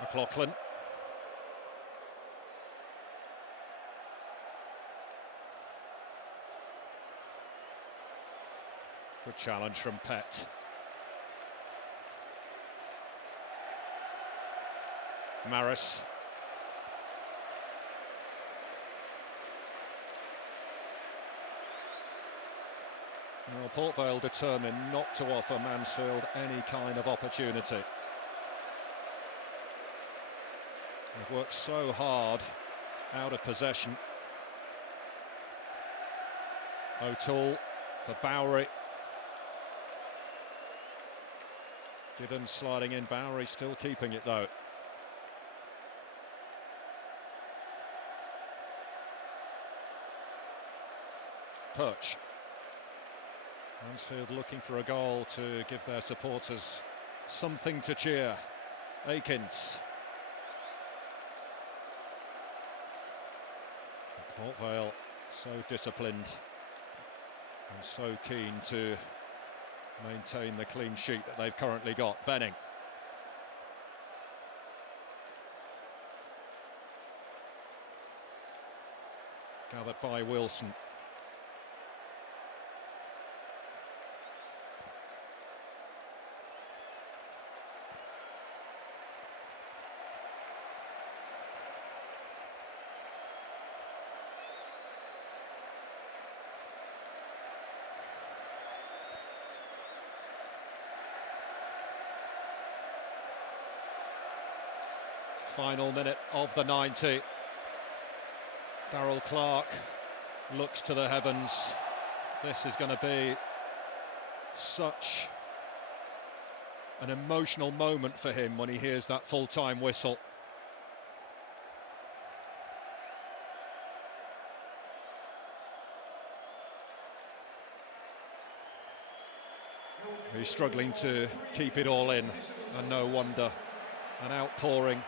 McLaughlin. Good challenge from Pett. Maris. Well, Port Vale determined not to offer Mansfield any kind of opportunity. They've worked so hard out of possession. O'Toole for Bowery. Gibbons sliding in, Bowery still keeping it though. Perch. Mansfield looking for a goal to give their supporters something to cheer. Akins. Port Vale so disciplined and so keen to maintain the clean sheet that they've currently got. Benning. Gathered by Wilson. Final minute of the 90. Darryl Clark looks to the heavens. This is going to be such an emotional moment for him when he hears that full-time whistle. He's struggling to keep it all in, and no wonder. An outpouring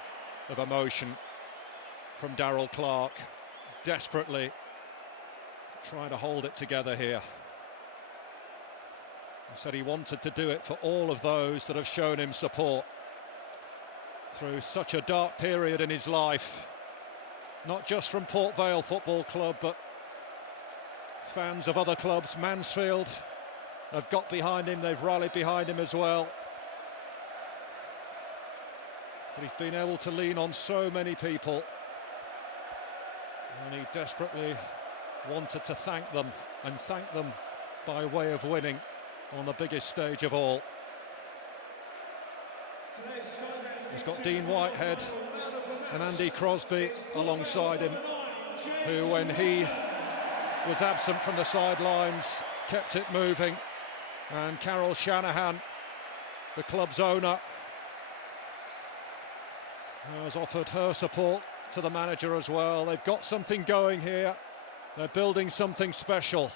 of emotion from Darryl Clark, desperately trying to hold it together here. He said he wanted to do it for all of those that have shown him support through such a dark period in his life, not just from Port Vale Football Club, but fans of other clubs. Mansfield have got behind him, they've rallied behind him as well. But he's been able to lean on so many people, and he desperately wanted to thank them, and thank them by way of winning on the biggest stage of all. He's got Dean Whitehead and Andy Crosby alongside him, who, when he was absent from the sidelines, kept it moving. And Carol Shanahan, the club's owner, has offered her support to the manager as well. They've got something going here. They're building something special.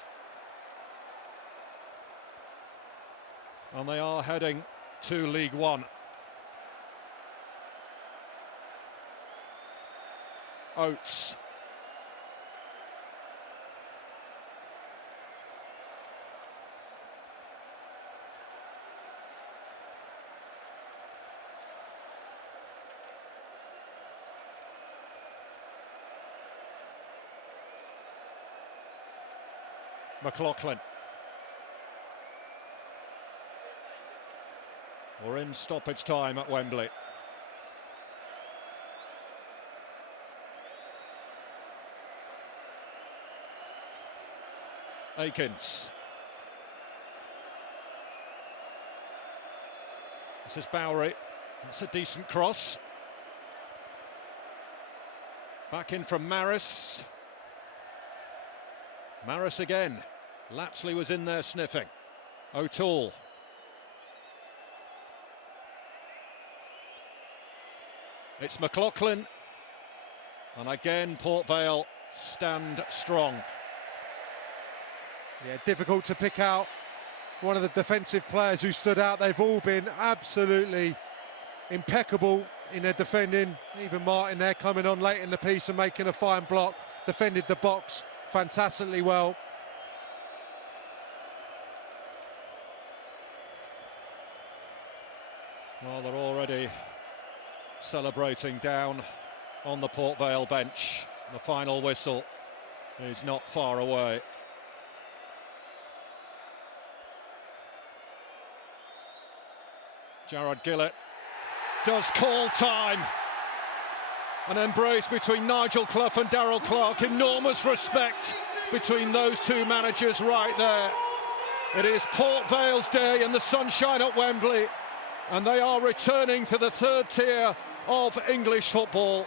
And they are heading to League One. Oates. McLaughlin. We're in stoppage time at Wembley. Akins. This is Bowery. That's a decent cross. Back in from Maris. Maris again. Lapsley was in there sniffing. O'Toole. It's McLaughlin. And again, Port Vale stand strong. Yeah, difficult to pick out one of the defensive players who stood out. They've all been absolutely impeccable in their defending. Even Martin there coming on late in the piece and making a fine block. Defended the box fantastically well. Well, they're already celebrating down on the Port Vale bench. The final whistle is not far away. Jared Gillett does call time. An embrace between Nigel Clough and Darrell Clarke. Enormous respect between those two managers right there. It is Port Vale's day and the sunshine at Wembley, and they are returning to the third tier of English football.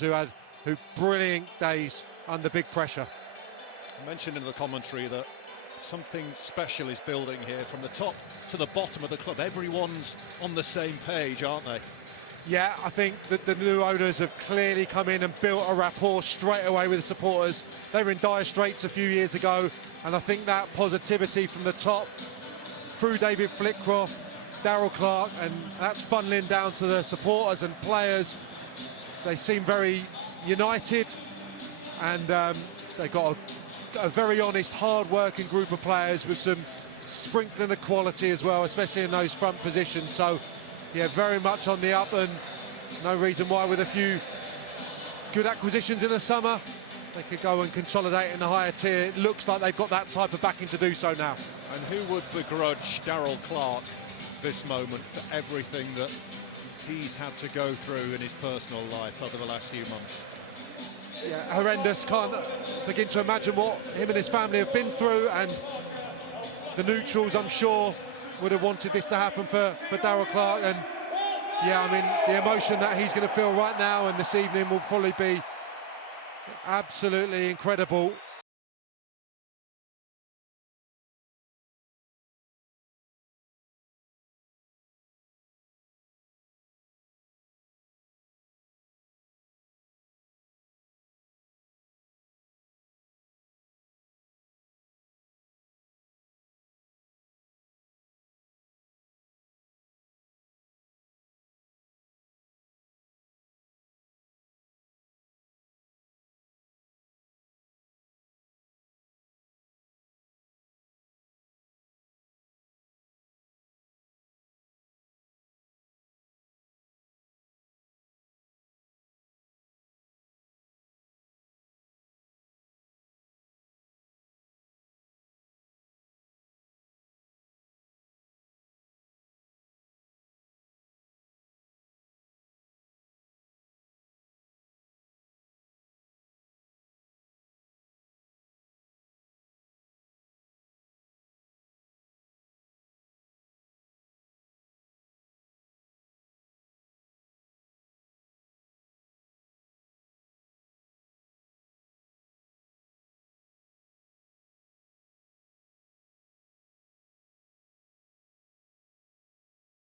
who brilliant days under big pressure. I mentioned in the commentary that something special is building here from the top to the bottom of the club. Everyone's on the same page, aren't they? Yeah, I think that the new owners have clearly come in and built a rapport straight away with the supporters. They were in dire straits a few years ago, and I think that positivity from the top through David Flitcroft, Darryl Clark, and that's funneling down to the supporters and players. They seem very united, and they've got a very honest, hard-working group of players with some sprinkling of quality as well, especially in those front positions. So, yeah, very much on the up, and no reason why, with a few good acquisitions in the summer, they could go and consolidate in the higher tier. It looks like they've got that type of backing to do so now. And who would begrudge Darryl Clark this moment for everything that he's had to go through in his personal life over the last few months? Yeah, horrendous. Can't begin to imagine what him and his family have been through, and the neutrals, I'm sure, would have wanted this to happen for Darryl Clark. And yeah, I mean, the emotion that he's going to feel right now and this evening will probably be absolutely incredible.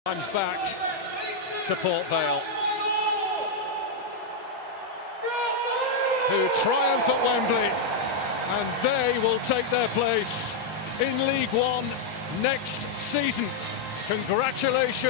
Times back to Port Vale, who triumph at Wembley, and they will take their place in League One next season. Congratulations.